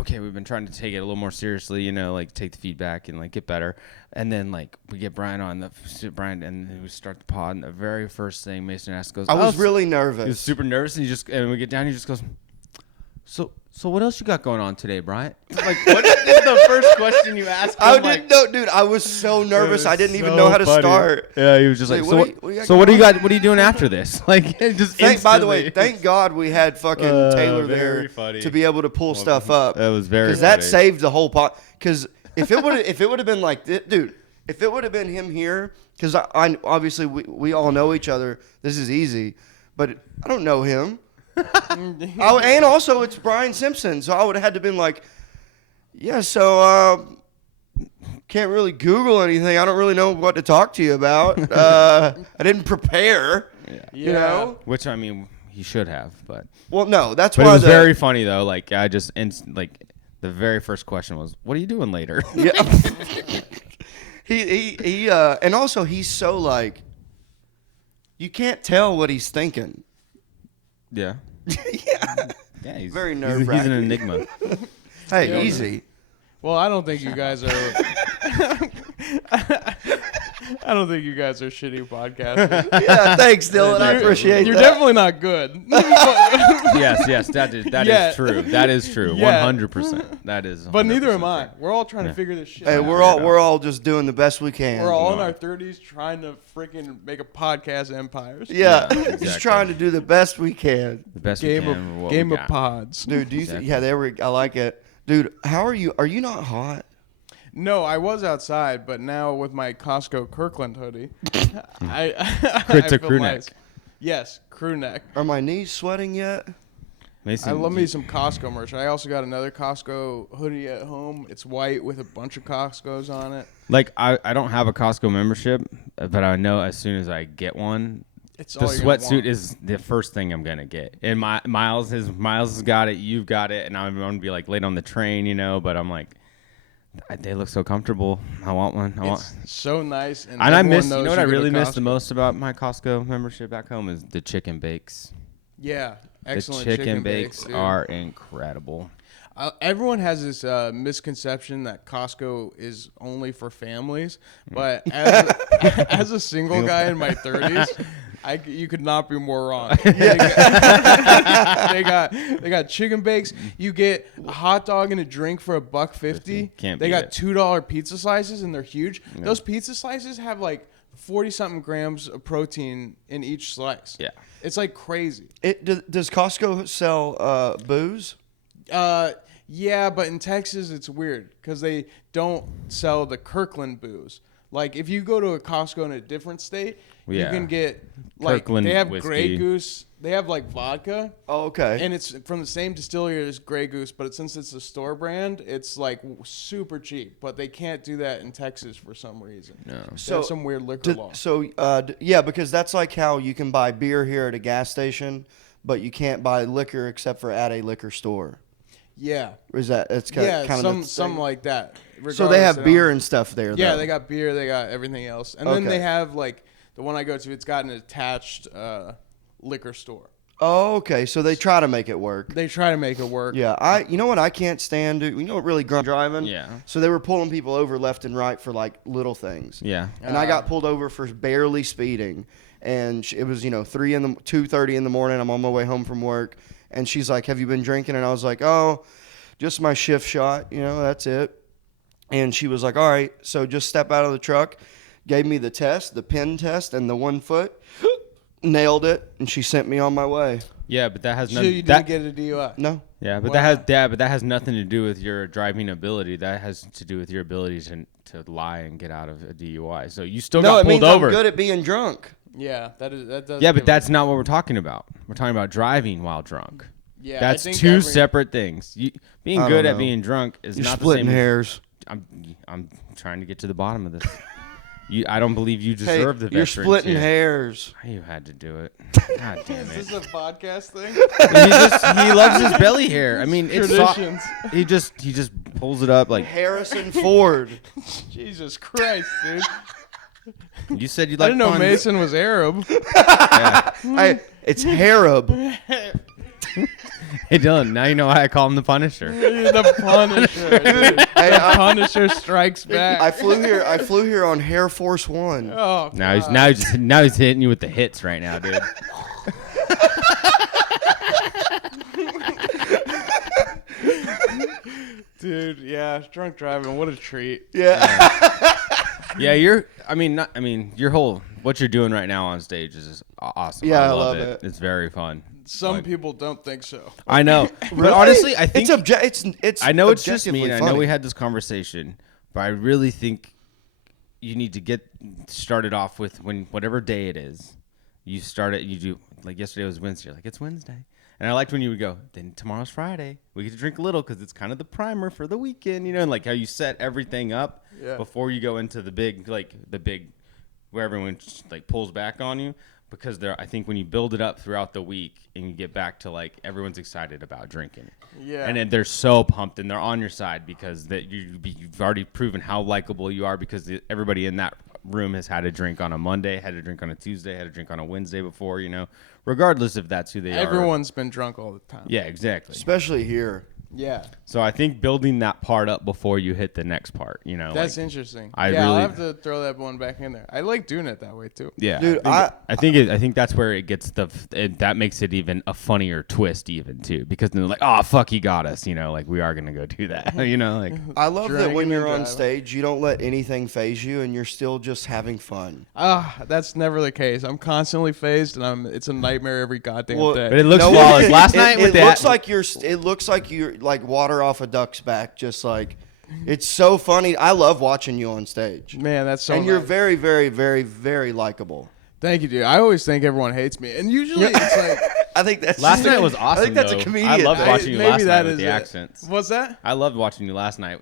okay, we've been trying to take it a little more seriously, you know, like take the feedback and like get better. And then like we get Brian on and we start the pod, and the very first thing Mason asks goes, I was "Oh, really he was nervous. super nervous, and we get down, he just goes, so what else you got going on today, Brian?" Like, what is the first question you ask him? I didn't know, dude. I was so nervous. I didn't even know how to start. Yeah, he was just Like, like, what do you got what are you doing after this? Like, it just By the way, instantly- thank God we had fucking Taylor very there funny. to be able to pull stuff up. That was very Because that funny. saved the whole pot. Because if it would have been like this, dude, if it would have been him here, because I obviously we all know each other. This is easy, but I don't know him. And also it's Brian Simpson, so I would have had to been like, yeah, so can't really Google anything. I don't really know what to talk to you about. I didn't prepare. Yeah. You know? Which, I mean, he should have, but Well, no, that's it why was very funny though. Like I just the very first question was, "What are you doing later?" Yeah. he and also he's so like, you can't tell what he's thinking. Yeah. Yeah. Yeah, he's Very he's nerve-wracking. an enigma. Hey, Yeah. easy. Well, I don't think you guys are. I don't think you guys are shitty podcasters. Yeah, thanks, Dylan. I appreciate You're that. definitely not good. Yes, that is Yeah. true. That is true. Yeah. 100%. That is. But neither 100% am I. true. We're all trying to figure this shit Hey, out. we're all just doing the best we can. We're all in our 30s trying to freaking make a podcast empires. Yeah, Yeah, exactly. just trying to do the best we can. The best Game we can. of game of pods. Dude, do you Exactly. yeah, there we I like it. Dude, how are you? Are you not hot? No, I was outside, but now with my Costco Kirkland hoodie, I To feel crew nice. neck. Yes, crew neck. Are my knees sweating yet? Mason, I love me some Costco merch. I also got another Costco hoodie at home. It's white with a bunch of Costco's on it. Like I don't have a Costco membership, but I know as soon as I get one, It's the all you're gonna sweatsuit want. is the first thing I'm gonna get. And Miles has got it, you've got it, and I'm gonna be like late on the train, you know. But I'm like, they look so comfortable. I want one. It's so nice. And And I everyone miss. You knows know what I you go to really miss the Costco. most about my Costco membership back home is the chicken bakes. Yeah, excellent the chicken bakes dude. are incredible. Everyone has this misconception that Costco is only for families, Mm. but as a single guy in my 30s, you could not be more wrong. they got chicken bakes. You get a hot dog and a drink for $1.50. Can't They beat got it. $2 pizza slices and they're huge. Those pizza slices have like 40-something grams of protein in each slice. Yeah. It's like crazy. Does Costco sell booze? Yeah, but in Texas it's weird because they don't sell the Kirkland booze. Like if you go to a Costco in a different state, you Yeah. can get like Kirkland they have whiskey. Grey Goose. They have like vodka, Oh, okay. and it's from the same distillery as Grey Goose, but since it's a store brand, it's like super cheap. But they can't do that in Texas for some reason. No. So there's some weird liquor law. Yeah, because that's like how you can buy beer here at a gas station, but you can't buy liquor except for at a liquor store. Yeah, Is that it's kind yeah, of the something thing? like that. So they have Regardless, beer don't- and stuff there. Yeah, though. they got beer, they got everything else, and then Okay. they have like the one I go to. It's got an attached liquor store. Oh, okay. So they try to make it work. They try to make it work. Yeah, you know what I can't stand? You know what really grunts driving? Yeah. So they were pulling people over left and right for like little things. Yeah. And I got pulled over for barely speeding, and it was 2:30 in the morning. I'm on my way home from work, and she's like, "Have you been drinking?" And I was like, "Oh, just my shift shot. That's it." And she was like, "All right, so just step out of the truck." Gave me the test, the pin test, and the 1 foot. Nailed it, and she sent me on my way. Yeah, but that has So nothing. you didn't get a DUI. No. Yeah, but Wow. that has nothing to do with your driving ability. That has to do with your ability to lie and get out of a DUI. So you still No, got it pulled means over. I'm good at being drunk. Yeah, that does. Yeah, but give that's a- not what we're talking about. We're talking about driving while drunk. Yeah, I That's think two every- separate things. Being I good don't at know. being drunk is You're not the splitting same. hairs. I'm trying to get to the bottom of this. I don't believe you deserve the You're veterans splitting here. hairs. You had to do it. God damn Is it. this a podcast thing? He loves his belly hair. I mean, it's Traditions. he just pulls it up like Harrison Ford. Jesus Christ, dude! you said. You I like. didn't know fun. Mason was Arab. Yeah. It's Harab. Hey Dylan, now you know why I call him the Punisher. The Punisher, dude. Hey, The Punisher strikes back. I flew here on Hair Force One. Oh, Now God. he's hitting you with the hits right now, dude. Dude, yeah, drunk driving, what a treat. Yeah. Yeah, your whole what you're doing right now on stage is just awesome. Yeah, I I love love it. it. It's very fun. Some Like- people don't think so. I know, but Really? honestly, I think it's. I know it's just me, and I know objectively we funny. had this conversation, but I really think you need to get started off with whatever day it is. You start it. You do like yesterday was Wednesday. You're like it's Wednesday, and I liked when you would go. Then tomorrow's Friday. We get to drink a little because it's kind of the primer for the weekend, and like how you set everything up Yeah. before you go into the big where everyone like pulls back on you. because I think when you build it up throughout the week and you get back to like everyone's excited about drinking, and then they're so pumped and they're on your side because you've already proven how likable you are because everybody in that room has had a drink on a Monday, had a drink on a Tuesday, had a drink on a Wednesday before, regardless if that's who they are. Everyone's been drunk all the time. Yeah, exactly. Especially here. Yeah. So I think building that part up before you hit the next part, That's interesting. I'll have to throw that one back in there. I like doing it that way too. Yeah, Dude, I think that's where it gets that makes it even a funnier twist even too, because then they're like, oh fuck, he got us, like we are gonna go do that, like. I love that when Drinking you're and on driving. stage, you don't let anything phase you, and you're still just having fun. That's never the case. I'm constantly phased, and it's a nightmare every goddamn day. But it looks flawless. Last night with it looks like you're like water off a duck's back, just like it's so funny. I love watching you on stage. Man, that's so. And you're nice. very, very, very, very likable. Thank you, dude. I always think everyone hates me, and usually it's like I think that's last night was awesome. I think that's though. a comedian. I loved watching you maybe last that night with is the it. accents. What's that? I loved watching you last night.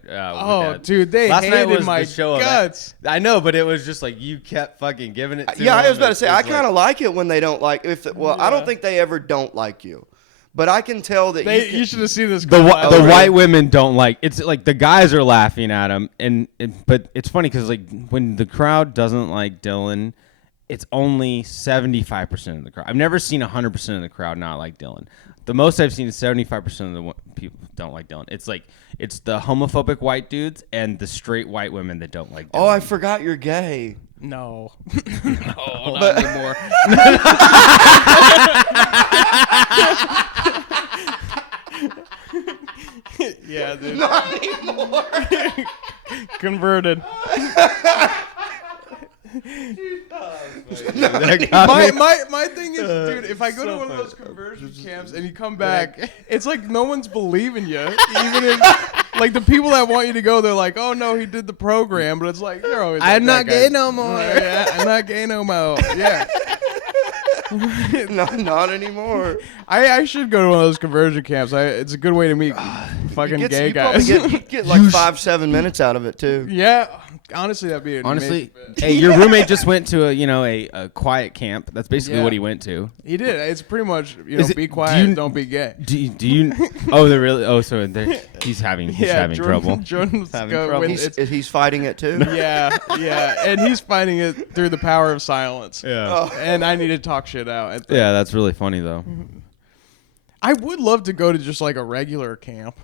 Dude, they last night hated was my the show guts. I know, but it was just like you kept fucking giving it to Yeah, I them. was about to say It I was kind of like it when they don't like. I don't think they ever don't like you, but I can tell that You should have seen this. the really? white women don't like it's like the guys are laughing at him but it's funny because like when the crowd doesn't like Dylan, it's only 75% of the crowd. I've never seen 100% of the crowd not like Dylan. The most I've seen is 75% of the people don't like Dylan. It's like it's the homophobic white dudes and the straight white women that don't like Dylan. Oh, I forgot you're gay. No, But- not anymore. Yeah, dude. Not anymore. Converted. My thing is, dude, if I go to one of those conversion camps and you come back, it's like no one's believing you. Even if, like, the people that want you to go, they're like, oh, no, he did the program. But it's like, you're always like, I'm not that guy. gay no more. Yeah, I'm not gay no more. Yeah. Not anymore. I should go to one of those conversion camps. It's a good way to meet fucking gay You guys. probably get like 5-7 minutes out of it too. Yeah, honestly, that'd be an Honestly, amazing fit. hey, your roommate just went to a quiet camp. That's basically Yeah. what he went to. He did. It's pretty much Is it- be do quiet, you- don't be gay. Do you? Oh, they're really. Oh, so he's having Jordan, trouble. Jordan's Having go trouble. with He's fighting it too. yeah, and he's fighting it through the power of silence. Yeah. And I need to talk shit out. Yeah, that's really funny though. I would love to go to just like a regular camp.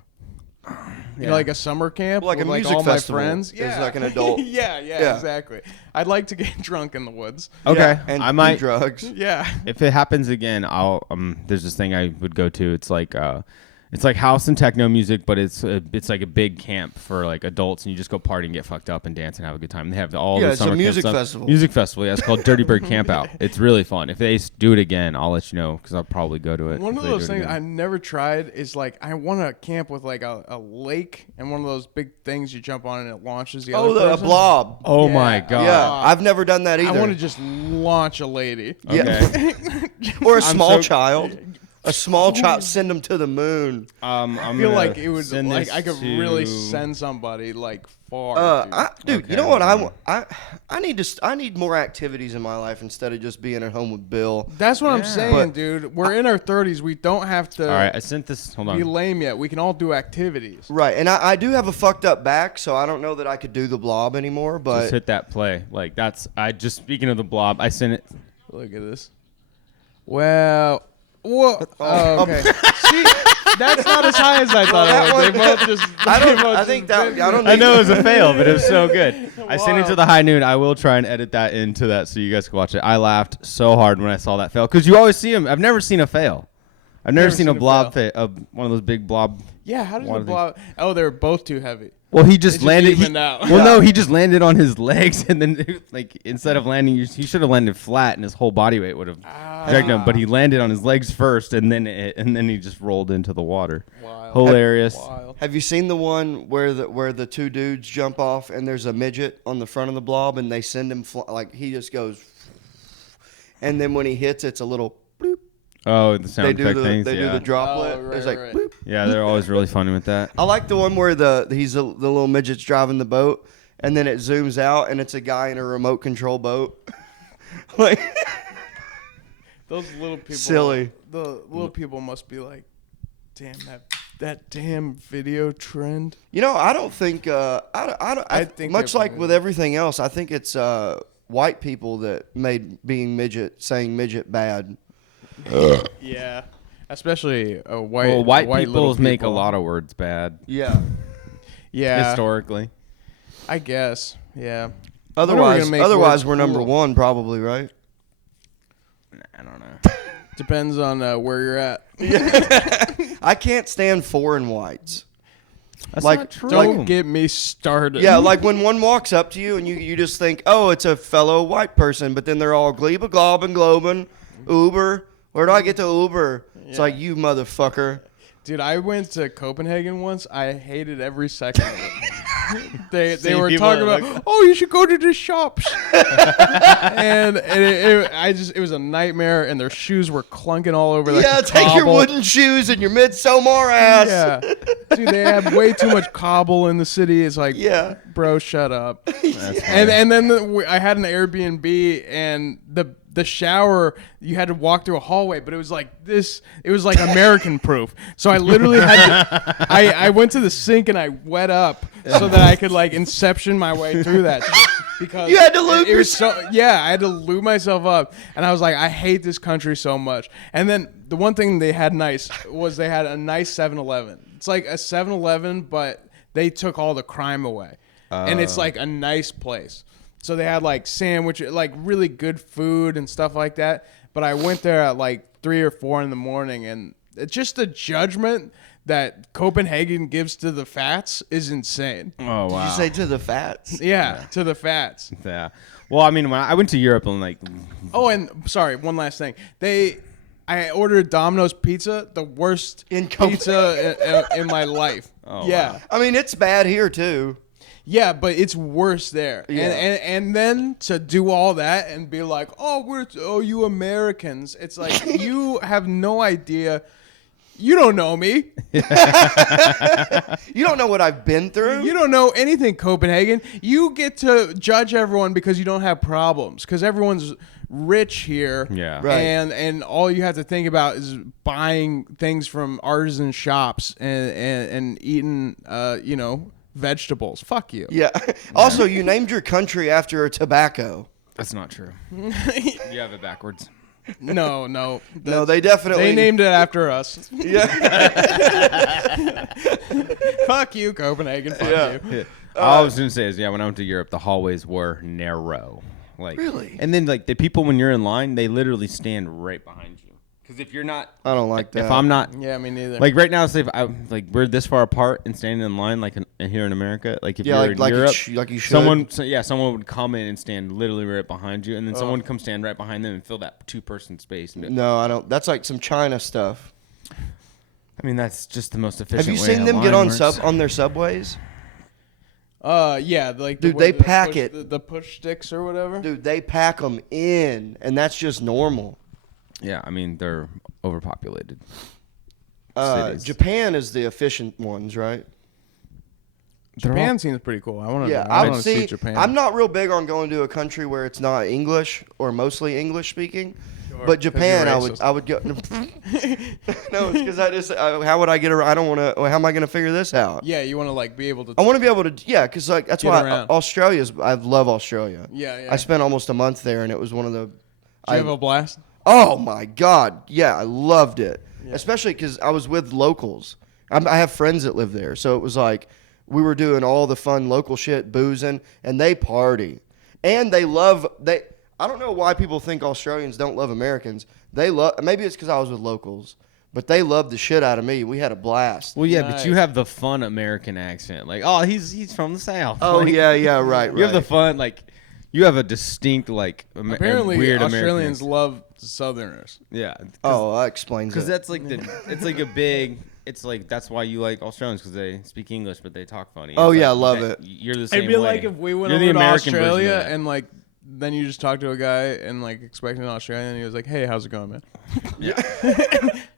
You know, like a summer camp, Like a with, music all festival my friends. is Yeah, like an adult. yeah, Yeah. exactly. I'd like to get drunk in the woods. Okay, Yeah, and I do might. drugs. Yeah. If it happens again, I'll. There's this thing I would go to. It's like house and techno music, but it's like a big camp for like adults, and you just go party and get fucked up and dance and have a good time. They have all Yeah, the it's a summer camp music stuff. festival. Music festival, yeah. It's called Dirty Bird Camp Out. It's really fun. If they do it again, I'll let you know because I'll probably go to it. One if of they do those it things again. I never tried is like I want to camp with like a lake and one of those big things you jump on and it launches the Oh, other the person. blob. Oh Yeah. my god. Yeah, I've never done that either. I want to just launch a lady. Yeah. Or a small so- child. A small child. Send them to the moon. I'm I feel gonna like it would send like this I could to- really send somebody like far. Dude, Okay, you know what okay. I need more activities in my life instead of just being at home with Bill. That's what I'm Yeah. saying, But- dude. We're in our 30s. We don't have to All right, I sent this. Hold be on. lame yet. We can all do activities. Right, and I do have a fucked up back, so I don't know that I could do the blob anymore. Just But hit that play. Like that's. I just speaking of the blob. I sent it. Look at this. Well, whoa. Oh, okay. See, that's not as high as I thought that it was. They one- both just. I they don't. both I just think that. did I don't. I Need, know it was a fail, but it was so good. I sent it Wow. to the high noon. I will try and edit that into that so you guys can watch it. I laughed so hard when I saw that fail because you always see them. I've never seen a fail. I've never seen a blob fail. One of those big blob. Yeah, how does One the of these- blob? Oh, they were both too heavy. Well, he just just landed. evened out. Well, no, he just landed on his legs, and then like instead of landing, he should have landed flat, and his whole body weight would have dragged him. But he landed on his legs first, and then he just rolled into the water. Wild. Hilarious. Wild. Have you seen the one where the two dudes jump off and there's a midget on the front of the blob and they send him like he just goes, and then when he hits, it's a little bloop. Oh, the sound They do effect the things. they Yeah. do the droplet. Oh, right, it's like right. bloop. Yeah, they're always really funny with that. I like the one where the little midget's driving the boat and then it zooms out and it's a guy in a remote control boat. Like Those little people. Silly. The little people must be like, damn, that damn video trend. I don't think. I think much like with everything else, I think it's white people that made saying midget bad. Yeah, especially white. Well, white little people make a lot of words bad. Yeah. Yeah. Historically. I guess. Yeah. Otherwise, we're number one, probably, right? I don't know. Depends on where you're at. I can't stand foreign whites. That's like, not true. Don't get me started. Yeah, like when one walks up to you and you just think, oh, it's a fellow white person, but then they're all gleba globin globin, Uber. Where do I get to Uber? It's like, you motherfucker. Dude, I went to Copenhagen once. I hated every second of it. They were talking about, oh, you should go to the shops. and it was a nightmare, and their shoes were clunking all over. Yeah, take your wooden shoes and your midsummer ass. Yeah. Dude, they have way too much cobble in the city. It's like, yeah, bro, shut up. And then I had an Airbnb, and the shower, you had to walk through a hallway, but it was like this. It was like American proof. So I literally had to. I went to the sink and I wet up so that I could like inception my way through that shit. Because you had to lube yourself. I had to lube myself up, and I was like, I hate this country so much. And then the one thing they had nice was they had a nice 7-Eleven. It's like a 7-Eleven, but they took all the crime away, and it's like a nice place. So they had like sandwiches, like really good food and stuff like that. But I went there at like 3 or 4 in the morning, and it's just the judgment that Copenhagen gives to the fats is insane. Oh, wow. Did you say to the fats? Yeah, to the fats. Yeah. Well, I mean, when I went to Europe and like... Oh, and sorry, one last thing. I ordered Domino's pizza, the worst pizza in my life. Oh, yeah. Wow. I mean, it's bad here, too. Yeah, but it's worse there. Yeah. And then to do all that and be like, you Americans. It's like, you have no idea. You don't know me. You don't know what I've been through. You don't know anything, Copenhagen. You get to judge everyone because you don't have problems. Because everyone's rich here. Yeah. Right. And all you have to think about is buying things from artisan shops and eating, vegetables. Fuck you. Yeah. Also, you named your country after a tobacco. That's not true. You have it backwards. No. No, they definitely... They named it after us. Yeah. Fuck you, Copenhagen. Fuck you. All I was going to say is, when I went to Europe, the hallways were narrow. Like, really? And then, like, the people, when you're in line, they literally stand right behind you. Because if you're not... I don't like that. If I'm not... Yeah, me neither. Like, right now, say if we're this far apart and standing in line, like, here in America, like, if you're in Europe... like you should. Someone would come in and stand literally right behind you, and then someone would come stand right behind them and fill that 2-person space. No, I don't. That's like some China stuff. I mean, that's just the most efficient Have you way seen a them get line on works. on their subways? Yeah, like Dude, they pack it. The push sticks or whatever. Dude, they pack them in, and that's just normal. Yeah, I mean, they're overpopulated. cities. Japan is the efficient ones, right? Japan seems pretty cool. I want to. Yeah, I want to see Japan. I'm not real big on going to a country where it's not English or mostly English speaking. Sure, But Japan, I racist. would go. No, it's because I just. How would I get around? I don't want to. How am I going to figure this out? Yeah, you want to like be able to. I want to be able to. Yeah, because like that's Get why around. Australia's. I love Australia. Yeah. I spent almost a month there, and it was one of the. Did you have a blast? Oh my God! Yeah, I loved it, Yeah. especially because I was with locals. I have friends that live there, so it was like we were doing all the fun local shit, boozing, and they party, and they love they. I don't know why people think Australians don't love Americans. They love. Maybe it's because I was with locals, but they loved the shit out of me. We had a blast. Well, yeah, Nice. but you have the fun American accent. Like, oh, he's from the South. Oh Like, yeah, right. You have the fun, like, you have a distinct, like, Apparently, weird Australians American love Southerners. Yeah. Oh, that explains Because it. that's like it's like a big. It's like that's why you like Australians because they speak English but they talk funny. Oh, It's yeah, like, I love that- it. You're the same It'd be way. like if we went You're the over to American version of Australia that. and like then you just talk to a guy and like expecting an Australian and he was like, "Hey, how's it going, man?" Yeah.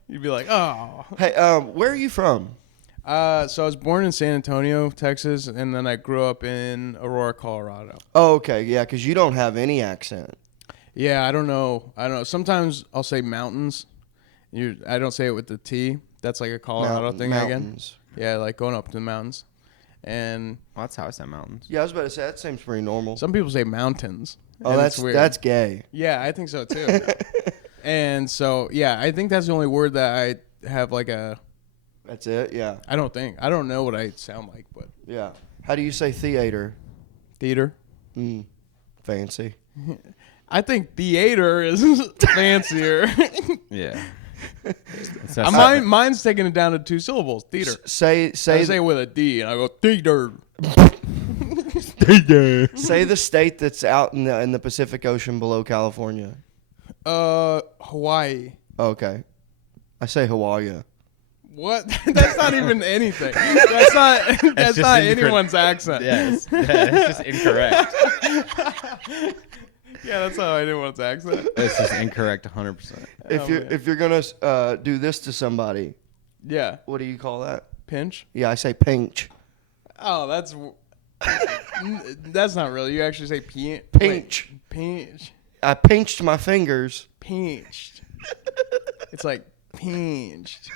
You'd be like, "Oh." Hey, where are you from? So I was born in San Antonio, Texas, and then I grew up in Aurora, Colorado. Oh, okay, yeah, because you don't have any accent. Yeah, I don't know. Sometimes I'll say mountains. I don't say it with the T. That's like a Colorado thing mountains. again. Yeah, like going up to the mountains. And Well, that's how I say mountains. Yeah, I was about to say that seems pretty normal. some people say mountains. Oh, and that's it's weird. that's gay. Yeah, I think so too. And so, yeah, I think that's the only word that I have like a. That's it. Yeah. I don't know what I sound like, but Yeah. How do you say theater? theater. Fancy. I think theater is fancier. Yeah. Mine's taking it down to 2 syllables. Theater. Say I say it with a D, and I go theater. say the state that's out in the Pacific Ocean below California. Hawaii. Okay. I say Hawaii. What? That's not even anything. That's not just anyone's accent. Yes. It's just incorrect. Yeah, that's not anyone's accent. It's just incorrect 100%. If you're gonna do this to somebody, Yeah. what do you call that? Pinch? Yeah, I say pinch. Oh, that's not really. You actually say Pinch. Pinch. I pinched my fingers. Pinched. It's like pinched.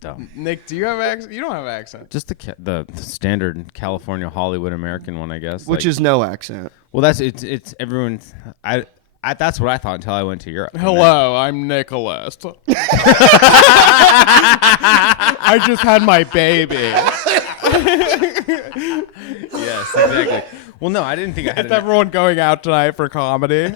Dumb. Nick, do you have accent? You don't have accent. Just the standard California Hollywood American one, I guess. Which like, is no accent. well, it's everyone. I that's what I thought until I went to Europe. Hello, I'm Nicholas. I just had my baby. Yes, exactly. Well, no, I didn't think I had. Is everyone going out tonight for comedy?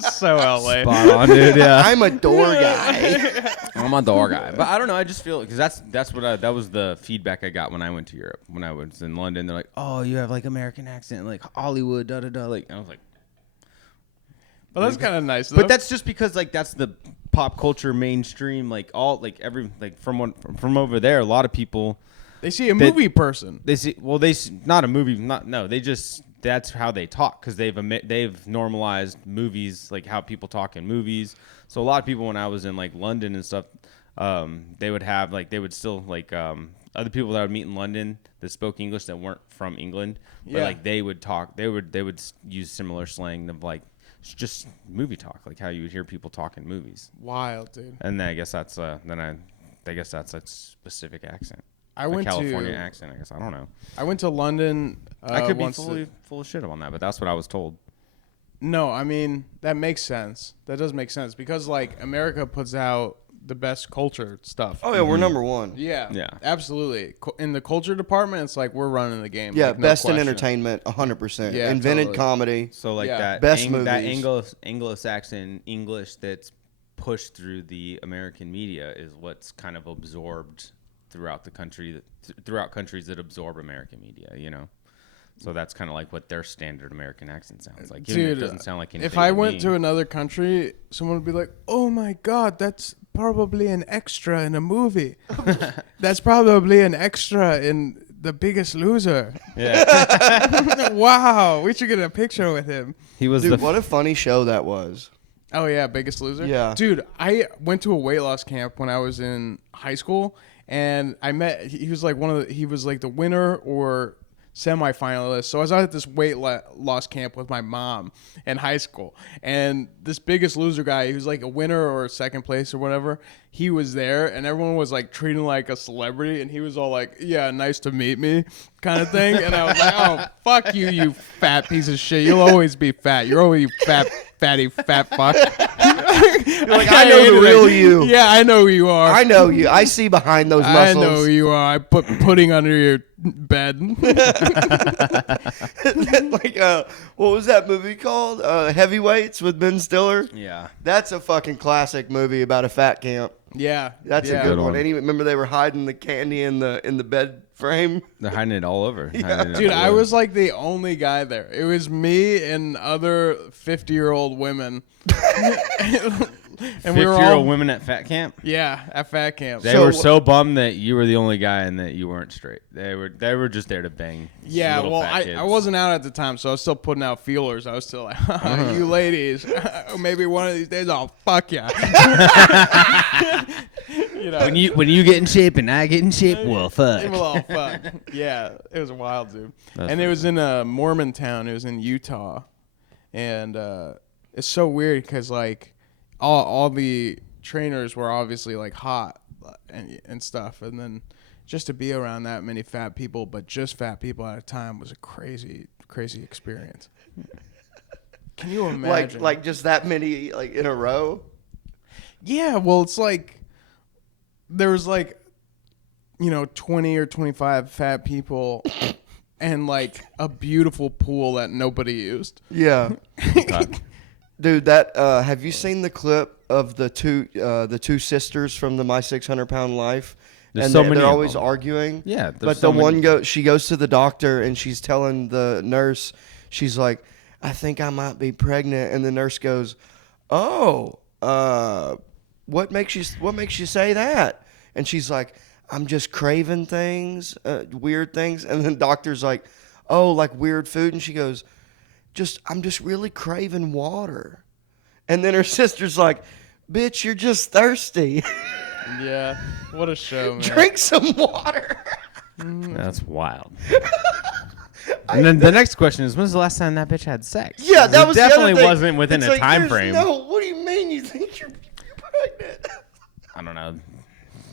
So LA. Spot on, dude. Yeah, I'm a door guy. I'm a door guy, but I don't know. I just feel because that was the feedback I got when I went to Europe. When I was in London, they're like, "Oh, you have like American accent, like Hollywood, da da da." Like, and I was like, Well, that's kind of nice, though. but that's just because like that's the pop culture mainstream. Like all like every like from over there, a lot of people. they see a movie person. They see not a movie, they just that's how they talk because they've normalized movies like how people talk in movies. So a lot of people when I was in like London and stuff, they would have like they would still like other people that I would meet in London that spoke English that weren't from England, but like they would talk, they would use similar slang of like just movie talk, like how you would hear people talk in movies. Wild, dude. And then I guess that's a specific accent. I went California to accent, I guess. I don't know. I went to London. I could be once full of shit on that, but that's what I was told. No, I mean that makes sense. That does make sense because like America puts out the best culture stuff. Oh yeah, we're number one. Yeah, absolutely. In the culture department, it's like we're running the game. Yeah, like, no best in question. entertainment, 100%. Yeah, Invented totally. comedy. So like Yeah. that Best that movies. Anglo-Saxon English that's pushed through the American media is what's kind of absorbed throughout the country, throughout countries that absorb American media, you know. So that's kind of like what their standard American accent sounds like. Even if Dude, it doesn't sound like anything. if I to went me. to another country, someone would be like, "Oh my God, that's probably an extra in a movie. That's probably an extra in The Biggest Loser. yeah, Wow, we should get a picture with him." he was Dude, what a funny show that was. Oh yeah, Biggest Loser. Yeah. Dude, I went to a weight loss camp when I was in high school, and I met. He was like he was like the winner or semi-finalist. So I was out at this weight loss camp with my mom in high school, and this Biggest Loser guy, he was like a winner or second place or whatever. He was there, and everyone was like treating him like a celebrity, and he was all like, "Yeah, nice to meet me," kind of thing. And I was like, "Oh, fuck you, you fat piece of shit. You'll always be fat. You're always fatty fat fuck." Like, I know the real you. Yeah, I know who you are. I know you. I see behind those I muscles. know who you are. I put pudding under your bed. Like, what was that movie called? Heavyweights with Ben Stiller. yeah. That's a fucking classic movie about a fat camp. Yeah, That's yeah. a good Good one. one. And even, remember they were hiding the candy in the bed frame. They're hiding it all over. Hiding it Dude, all I over. was like the only guy there. It was me and other 50-year-old women. And we were 50-year-old all women at fat camp. yeah, at fat camp. They So- were so bummed that you were the only guy and that you weren't straight. They were just there to bang. Yeah, little well, fat I kids. wasn't out at the time, so I was still putting out feelers. I was still like, you ladies, maybe one of these days I'll fuck ya. You know, when you get in shape and I get in shape, well, fuck. well, fuck. Yeah, it was wild, dude. That's And it was in a Mormon town. It was in Utah, and it's so weird because like all the trainers were obviously like hot and stuff, and then just to be around that many fat people, but just fat people at a time, was a crazy experience. Can you imagine? Like just that many like in a row? Yeah, well, it's like there was like 20 or 25 fat people and like a beautiful pool that nobody used. Yeah. Dude, that have you seen the clip of the two sisters from the My 600 Pound Life? There's And so they're many of always them. arguing. Yeah, there's but so the one many. she goes to the doctor and she's telling the nurse, she's like, I think I might be pregnant, and the nurse goes, "Oh, what makes you say that?" And she's like, "I'm just craving things, weird things." And the doctor's like, "Oh, like weird food?" And she goes, I'm just really craving water." And then her sister's like, "Bitch, you're just thirsty. Yeah, what a show, man. Drink some water." That's wild. And then the next question is, when's the last time that bitch had sex? Yeah, that It was definitely the other thing. wasn't within It's a like, time there's frame. No, what do you mean you think you're pregnant? I don't know.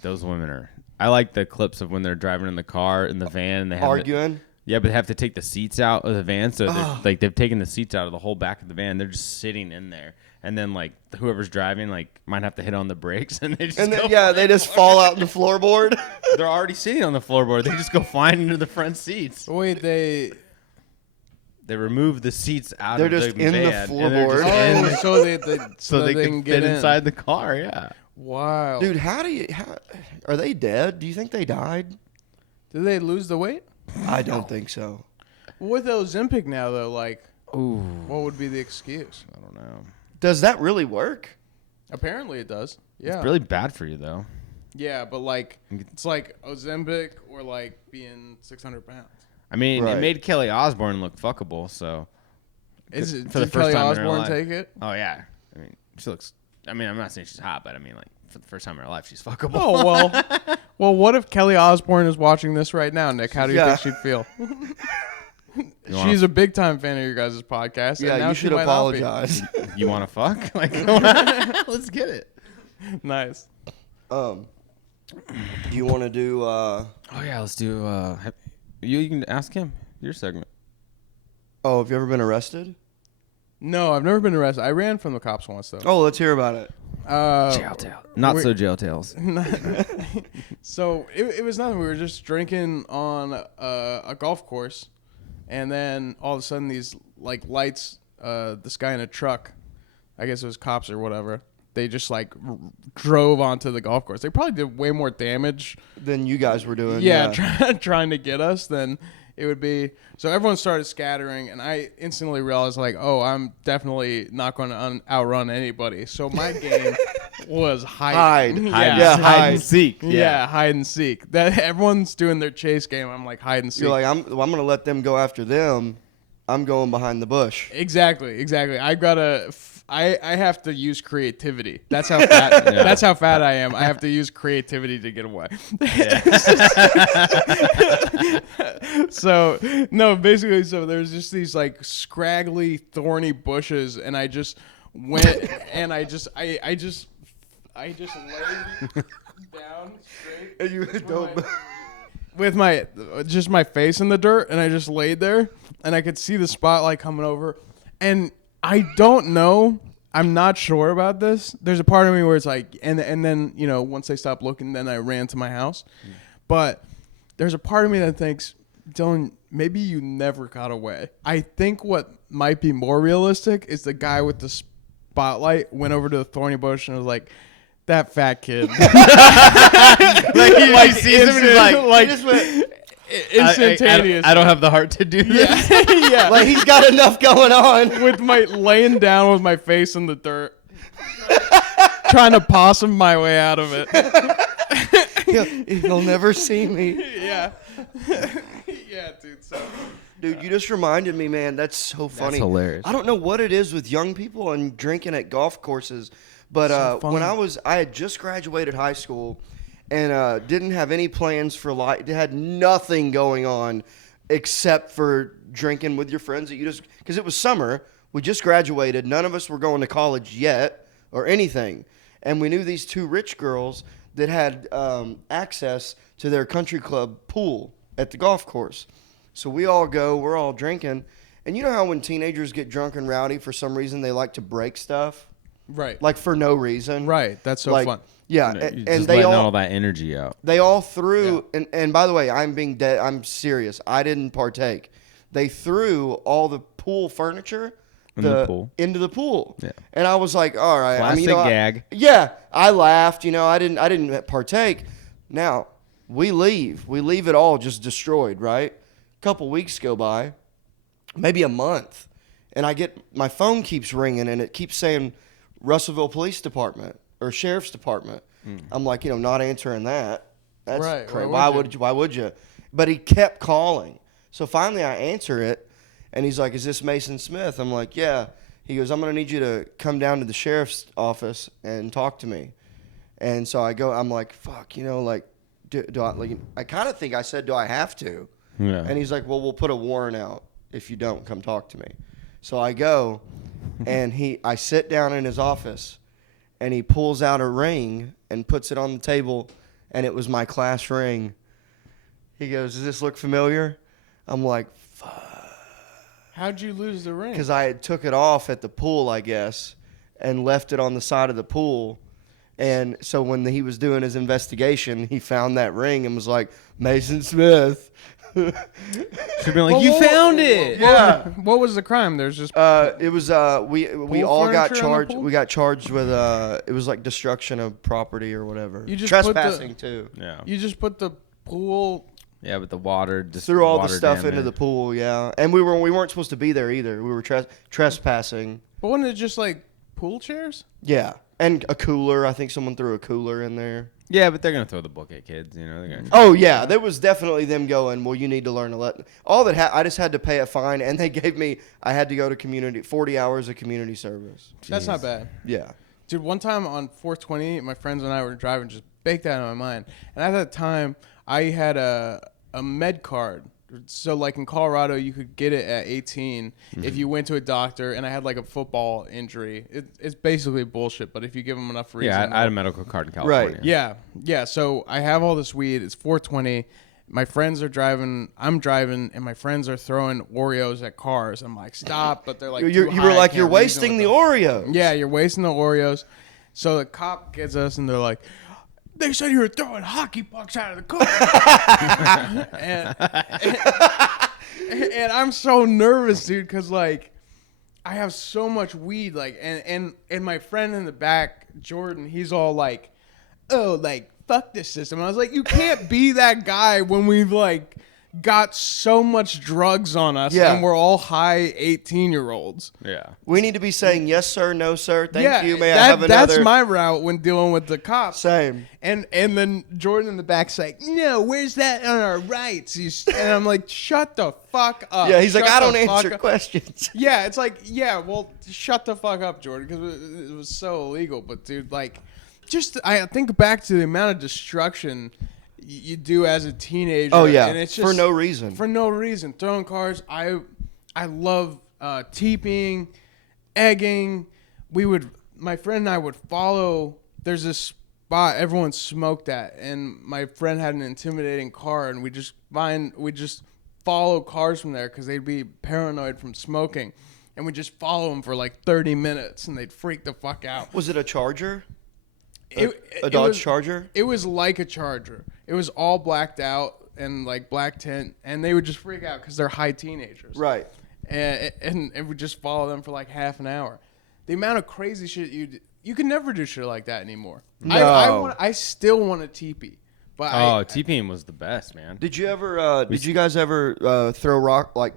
Those women are. I like the clips of when they're driving in the car in the van and they have Arguing? yeah, but they have to take the seats out of the van, so like they've taken the seats out of the whole back of the van. They're just sitting in there, and then like whoever's driving like might have to hit on the brakes, and they just And go then, they just fall out in the floorboard. They're already sitting on the floorboard. They just go flying into the front seats. Wait, They remove the seats out They're of the just in the van, and they're just floorboard. in- so they can can get fit in. inside the car. Yeah. Wow. Dude, how are they dead? Do you think they died? Did they lose the weight? I don't think so. With Ozempic now, though, like, Ooh. what would be the excuse? I don't know. Does that really work? Apparently it does. Yeah. It's really bad for you though. Yeah, but like, it's like Ozempic or like being 600 pounds. I mean, Right. it made Kelly Osbourne look fuckable. So Is it, for the did first Kelly time in her Osbourne life. take it? Oh yeah. I mean, she looks. I mean, I'm not saying she's hot, but I mean, like for the first time in her life, she's fuckable. Oh, well, what if Kelly Osbourne is watching this right now, Nick? How do you Yeah. think she'd feel? You wanna- She's a big time fan of your guys' podcast. and Yeah, now you she should might not be. apologize. You want to fuck? Like, let's get it. Nice. Do you want to do? Oh yeah, let's do. You can ask him your segment. Oh, have you ever been arrested? No, I've never been arrested. I ran from the cops once, though. Oh, let's hear about it. Jail tale. Not so jail tales. So it was nothing. We were just drinking on a golf course, and then all of a sudden these like lights, this guy in a truck, I guess it was cops or whatever, they just like drove onto the golf course. They probably did way more damage. Than you guys were doing. Trying to get us than it would be. So everyone started scattering, and I instantly realized, like, oh, I'm definitely not going to outrun anybody. So my game was hide. Yeah, hide. and seek. Yeah, hide and seek. That everyone's doing their chase game. I'm like hide and seek. You're like, I'm going to let them go after them. I'm going behind the bush. Exactly. I have to use creativity. That's how fat. That's how fat I am. I have to use creativity to get away. So no, basically, so there's just these like scraggly, thorny bushes, and I just went and I just laid down straight. And you don't. With my just my face in the dirt, and I just laid there, and I could see the spotlight coming over, and I don't know, I'm not sure about this. There's a part of me where it's like, and then once I stopped looking, then I ran to my house, but there's a part of me that thinks, Dylan, maybe you never got away. I think what might be more realistic is the guy with the spotlight went over to the thorny bush and was like, that fat kid. Like he sees him and he's like, He just went, instantaneous. I don't have the heart to do this. Yeah. like he's got enough going on. With my laying down with my face in the dirt, trying to possum my way out of it. He'll never see me. Yeah. Yeah, dude. So, Dude, you just reminded me, man. That's so funny. hilarious. I don't know what it is with young people and drinking at golf courses, but So fun. when I had just graduated high school, and didn't have any plans for life. Had nothing going on except for drinking with your friends that you just because it was summer. We just graduated. None of us were going to college yet or anything, and we knew these 2 rich girls that had access to their country club pool at the golf course. So we all go. We're all drinking, and you know how when teenagers get drunk and rowdy for some reason they like to break stuff, Right. like for no reason. Right. That's so like, fun. Yeah, You're and just they letting all that energy out. They all threw, and by the way, I'm being dead. I'm serious. I didn't partake. They threw all the pool furniture into the pool. Yeah. And I was like, all right. Classic gag. I laughed. I didn't partake. Now we leave. We leave it all just destroyed. Right. A couple weeks go by, maybe a month, and my phone keeps ringing, and it keeps saying Russellville Police Department or Sheriff's Department. I'm like, not answering that. That's Right. crazy. Why would you? But he kept calling. So finally I answer it, and he's like, is this Mason Smith? I'm like, yeah. He goes, I'm going to need you to come down to the sheriff's office and talk to me. And so I go, I'm like, fuck, do I, I kind of think I said, do I have to? Yeah. And he's like, well, we'll put a warrant out if you don't come talk to me. So I go, and I sit down in his office, and he pulls out a ring and puts it on the table, and it was my class ring. He goes, does this look familiar? I'm like, fuck. How'd you lose the ring? Because I had took it off at the pool, I guess, and left it on the side of the pool. And so when he was doing his investigation, he found that ring and was like, Mason Smith. Should have been like, you found it. Yeah. What was the crime? There's just It was we all got furniture on the charged. pool? We got charged with it was like destruction of property or whatever. You just put the- trespassing too. Yeah. you just put the pool. Yeah, but the water just Threw all the water stuff damage. into the pool, yeah. And we weren't supposed to be there either. We were trespassing. But wasn't it just like pool chairs? Yeah. And a cooler. I think someone threw a cooler in there. Yeah, but they're gonna throw the book at kids. They're gonna. Oh yeah, there was definitely them going, well, you need to learn to let. All that I just had to pay a fine, and they gave me. I had to go to 40 hours of community service. That's not bad. Yeah. Dude, one time on 420, my friends and I were driving, just baked out of my mind. And at that time, I had a med card. So, like in Colorado, you could get it at 18 if you went to a doctor, and I had like a football injury. It's basically bullshit, but if you give them enough reason. Yeah, I had a medical card in California. Right. Yeah. So I have all this weed. It's 420. My friends are driving. I'm driving, and my friends are throwing Oreos at cars. I'm like, stop! But they're like, You were like, you're wasting the Oreos. Yeah, you're wasting the Oreos. So the cop gets us, and they're like, they said you were throwing hockey pucks out of the car. and I'm so nervous, dude, because, like, I have so much weed. Like, and my friend in the back, Jordan, he's all like, oh, like, fuck this system. And I was like, you can't be that guy when we've, like, got so much drugs on us, Yeah. and we're all high 18-year-olds. Yeah. We need to be saying yes, sir, no, sir. Thank Yeah, you. May I have another? That's my route when dealing with the cops. Same. And then Jordan in the back's like, no, where's that on our rights? And I'm like, shut the fuck up. Yeah, he's like, Shut I don't the fuck answer up." questions. Yeah, it's like, yeah, well, shut the fuck up, Jordan, because it was so illegal. But, dude, like, I think back to the amount of destruction you do as a teenager. Oh yeah, and it's just, for no reason. For no reason. Throwing cars. I love teeping, egging. My friend and I would follow. There's this spot everyone smoked at, and my friend had an intimidating car, and we just follow cars from there because they'd be paranoid from smoking, and we just follow them for like 30 minutes, and they'd freak the fuck out. Was it a Charger? A It Dodge was- Charger? It was like a Charger. It was all blacked out and like black tint, and they would just freak out because they're high teenagers. Right. And we just follow them for like half an hour. The amount of crazy shit you can never do shit like that anymore. No. I still want a teepee, but T-Beam was the best, man. Did you ever? Did you guys ever throw rock? Like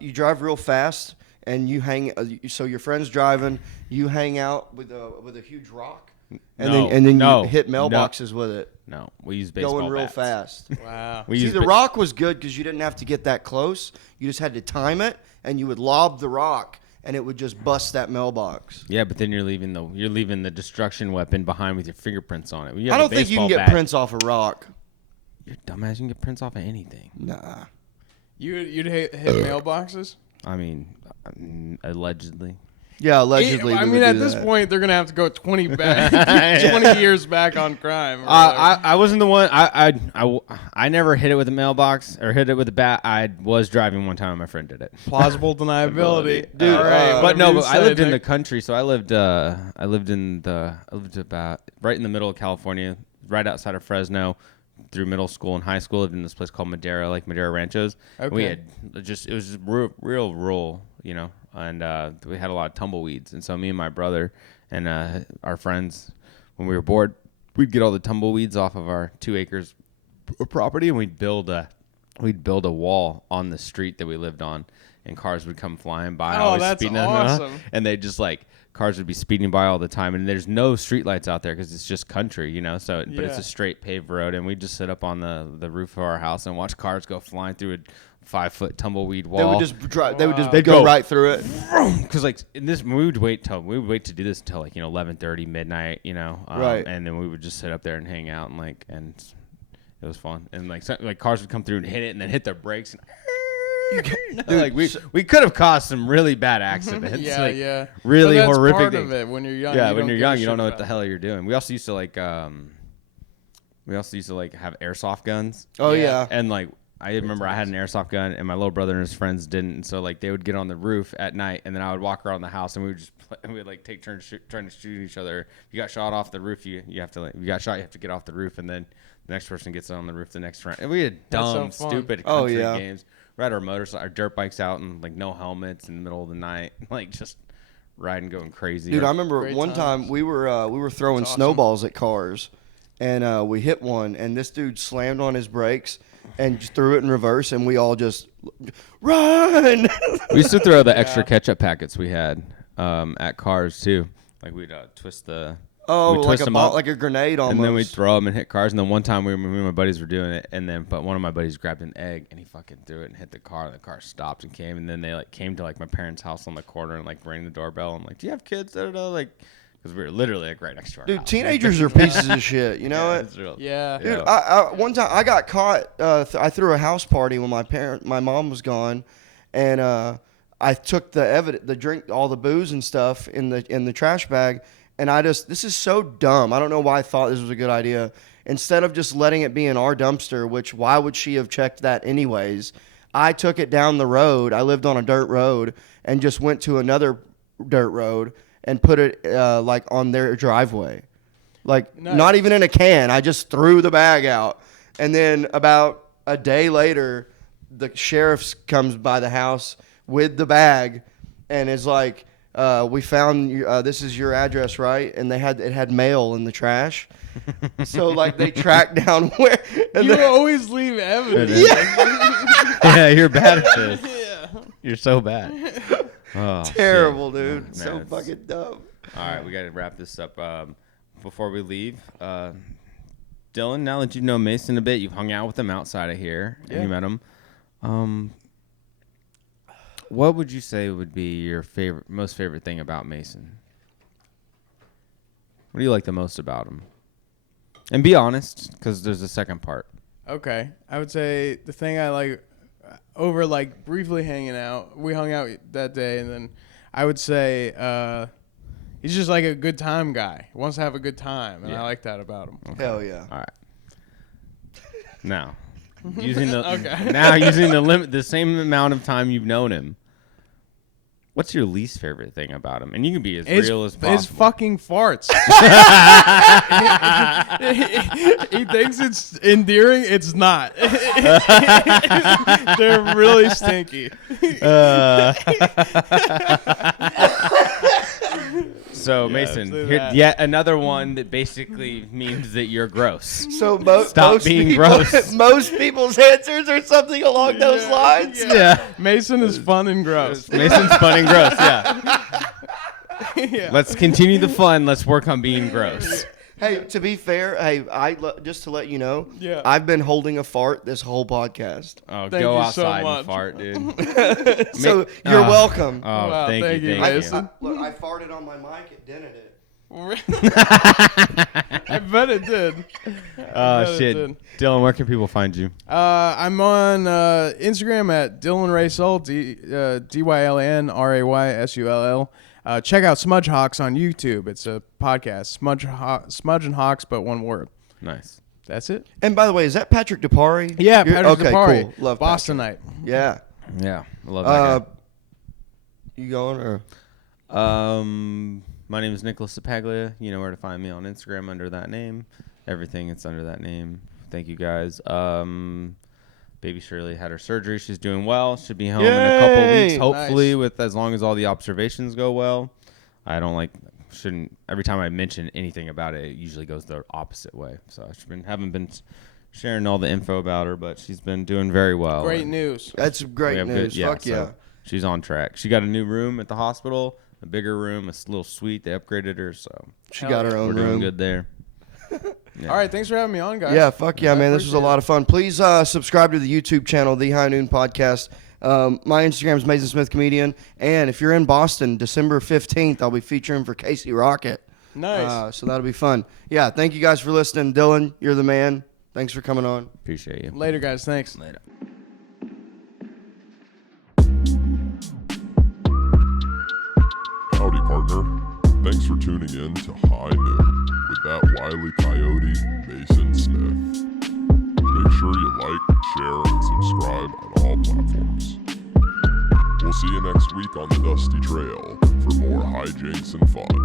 You drive real fast, and you hang. So your friend's driving, you hang out with a huge rock, and then you hit mailboxes with it. No, we use baseball Going real bats. fast. wow. We See, use the rock was good because you didn't have to get that close. You just had to time it, and you would lob the rock, and it would just bust that mailbox. Yeah, but then you're leaving the destruction weapon behind with your fingerprints on it. I don't think you can get prints off a rock. You're dumbass. You can get prints off of anything. Nah. You'd hit mailboxes? I mean, allegedly. Yeah, allegedly. I mean, at this point, they're gonna have to go 20 years back on crime. I wasn't the one. I never hit it with a mailbox or hit it with a bat. I was driving one time. My friend did it. Plausible deniability, dude. But I lived in the country, so I lived about right in the middle of California, right outside of Fresno. Through middle school and high school, lived in this place called Madera, like Madera Ranchos. Okay. We had it was just real rural, you know, and we had a lot of tumbleweeds. And so me and my brother and our friends, when we were bored, we'd get all the tumbleweeds off of our 2 acres of property, and we'd build a wall on the street that we lived on, and cars would come flying by. Oh, that's awesome! And they just cars would be speeding by all the time, and there's no street lights out there because it's just country, you know. So, but it's a straight paved road, and we just sit up on the roof of our house and watch cars go flying through a 5-foot tumbleweed wall. They would just drive. They would just go right through it. Because we would wait to do this until 11:30 midnight, you know. Right. And then we would just sit up there and hang out and it was fun. And cars would come through and hit it, and then hit their brakes. And we could have caused some really bad accidents. Really that's horrific part things. of it. When you're young, when you're young, you don't know what the hell you're doing. We also used to have airsoft guns. Oh yeah. And I remember I had an airsoft gun, and my little brother and his friends didn't. And so they would get on the roof at night, and then I would walk around the house, and we would just we would take turns trying to shoot each other. If you got shot off the roof, you have to if you got shot, you have to get off the roof, and then the next person gets on the roof the next round. And we had dumb, stupid country games. We had our dirt bikes out and no helmets in the middle of the night, just riding, going crazy. Dude, I remember one time we were throwing snowballs at cars, and we hit one, and this dude slammed on his brakes and just threw it in reverse, and we all just run. We used to throw the extra ketchup packets we had at cars too. We'd twist the. Oh, like a grenade almost. And then we'd throw them and hit cars. And then one time me and my buddies were doing it, but one of my buddies grabbed an egg and he fucking threw it and hit the car. And the car stopped and came. And then they came to my parents' house on the corner and rang the doorbell. I'm like, "Do you have kids?" Because we were literally right next to our house. Teenagers are pieces of shit. You know what? Yeah. Dude, one time I got caught. I threw a house party when my mom was gone, and I took the drink, all the booze and stuff in the trash bag. And this is so dumb. I don't know why I thought this was a good idea. Instead of just letting it be in our dumpster, which why would she have checked that anyways? I took it down the road. I lived on a dirt road and just went to another dirt road and put it on their driveway. Nice. Not even in a can. I just threw the bag out. And then about a day later, the sheriff comes by the house with the bag and is like, we found this is your address, right? And it had mail in the trash. So they tracked down where. You always leave evidence. Yeah, you're bad at this. Yeah. You're so bad. Oh, terrible, dude. Oh, so fucking dumb. All right, we got to wrap this up before we leave. Dylan, now that you know Mason a bit, you've hung out with him outside of here, and you met him. What would you say would be your most favorite thing about Mason? What do you like the most about him? And be honest, because there's a second part. Okay. I would say the thing I like over briefly hanging out, we hung out that day, and then I would say he's just a good time guy. He wants to have a good time, and I like that about him. Okay. Hell yeah. All right. Now, using the same amount of time you've known him, what's your least favorite thing about him? And you can be as real as possible. His fucking farts. He thinks it's endearing. It's not. They're really stinky. So, Mason, yet another one that basically means that you're gross. So stop being gross. Most people's answers are something along those lines. Yeah. Mason is fun and gross. Mason's fun and gross, yeah. Let's continue the fun. Let's work on being gross. Hey, to be fair, just to let you know, Yeah. I've been holding a fart this whole podcast. Oh, Thank go you so outside much. and fart, dude. So you're welcome. Oh, Wow, thank thank you, you, thank you. Mason. Look, I farted on my mic. It dented it. I bet it did. Oh, bet it shit. did. Dylan, where can people find you? I'm on Instagram at Dylan Raysull, DYLANRAYSULL. Check out Smudge Hawks on YouTube. It's a podcast. Smudge and Hawks, but one word. Nice. That's it. And by the way, is that Patrick Depari? Yeah, Patrick okay, Depari. cool. Love Bostonite. Yeah. Yeah, I love that guy. You going or? My name is Nicholas Sapaglia. You know where to find me on Instagram under that name. Everything it's under that name. Thank you guys. Baby Shirley had her surgery. She's doing well. Should be home in a couple Yay! weeks, hopefully, Nice. with as long as all the observations go well. I don't shouldn't every time I mention anything about it, it usually goes the opposite way. So haven't been sharing all the info about her, but she's been doing very well. Great And news. That's we great have news. good- Fuck so yeah. she's on track. She got a new room at the hospital, a bigger room, a little suite. They upgraded her, so She Hell got her yeah. own we're doing room. good there. Yeah. All right, thanks for having me on, guys. Yeah, fuck yeah, I man. This was a appreciate lot it. of fun. Please subscribe to the YouTube channel, The High Noon Podcast. My Instagram is Mason Smith Comedian. And if you're in Boston, December 15th, I'll be featuring for Casey Rocket. Nice. So that'll be fun. Yeah, thank you guys for listening. Dylan, you're the man. Thanks for coming on. Appreciate you. Later, guys. Thanks. Later. Howdy, partner. Thanks for tuning in to High Noon with that wily coyote, Mason Smith. Make sure you like, share, and subscribe on all platforms. We'll see you next week on the Dusty Trail for more hijinks and fun.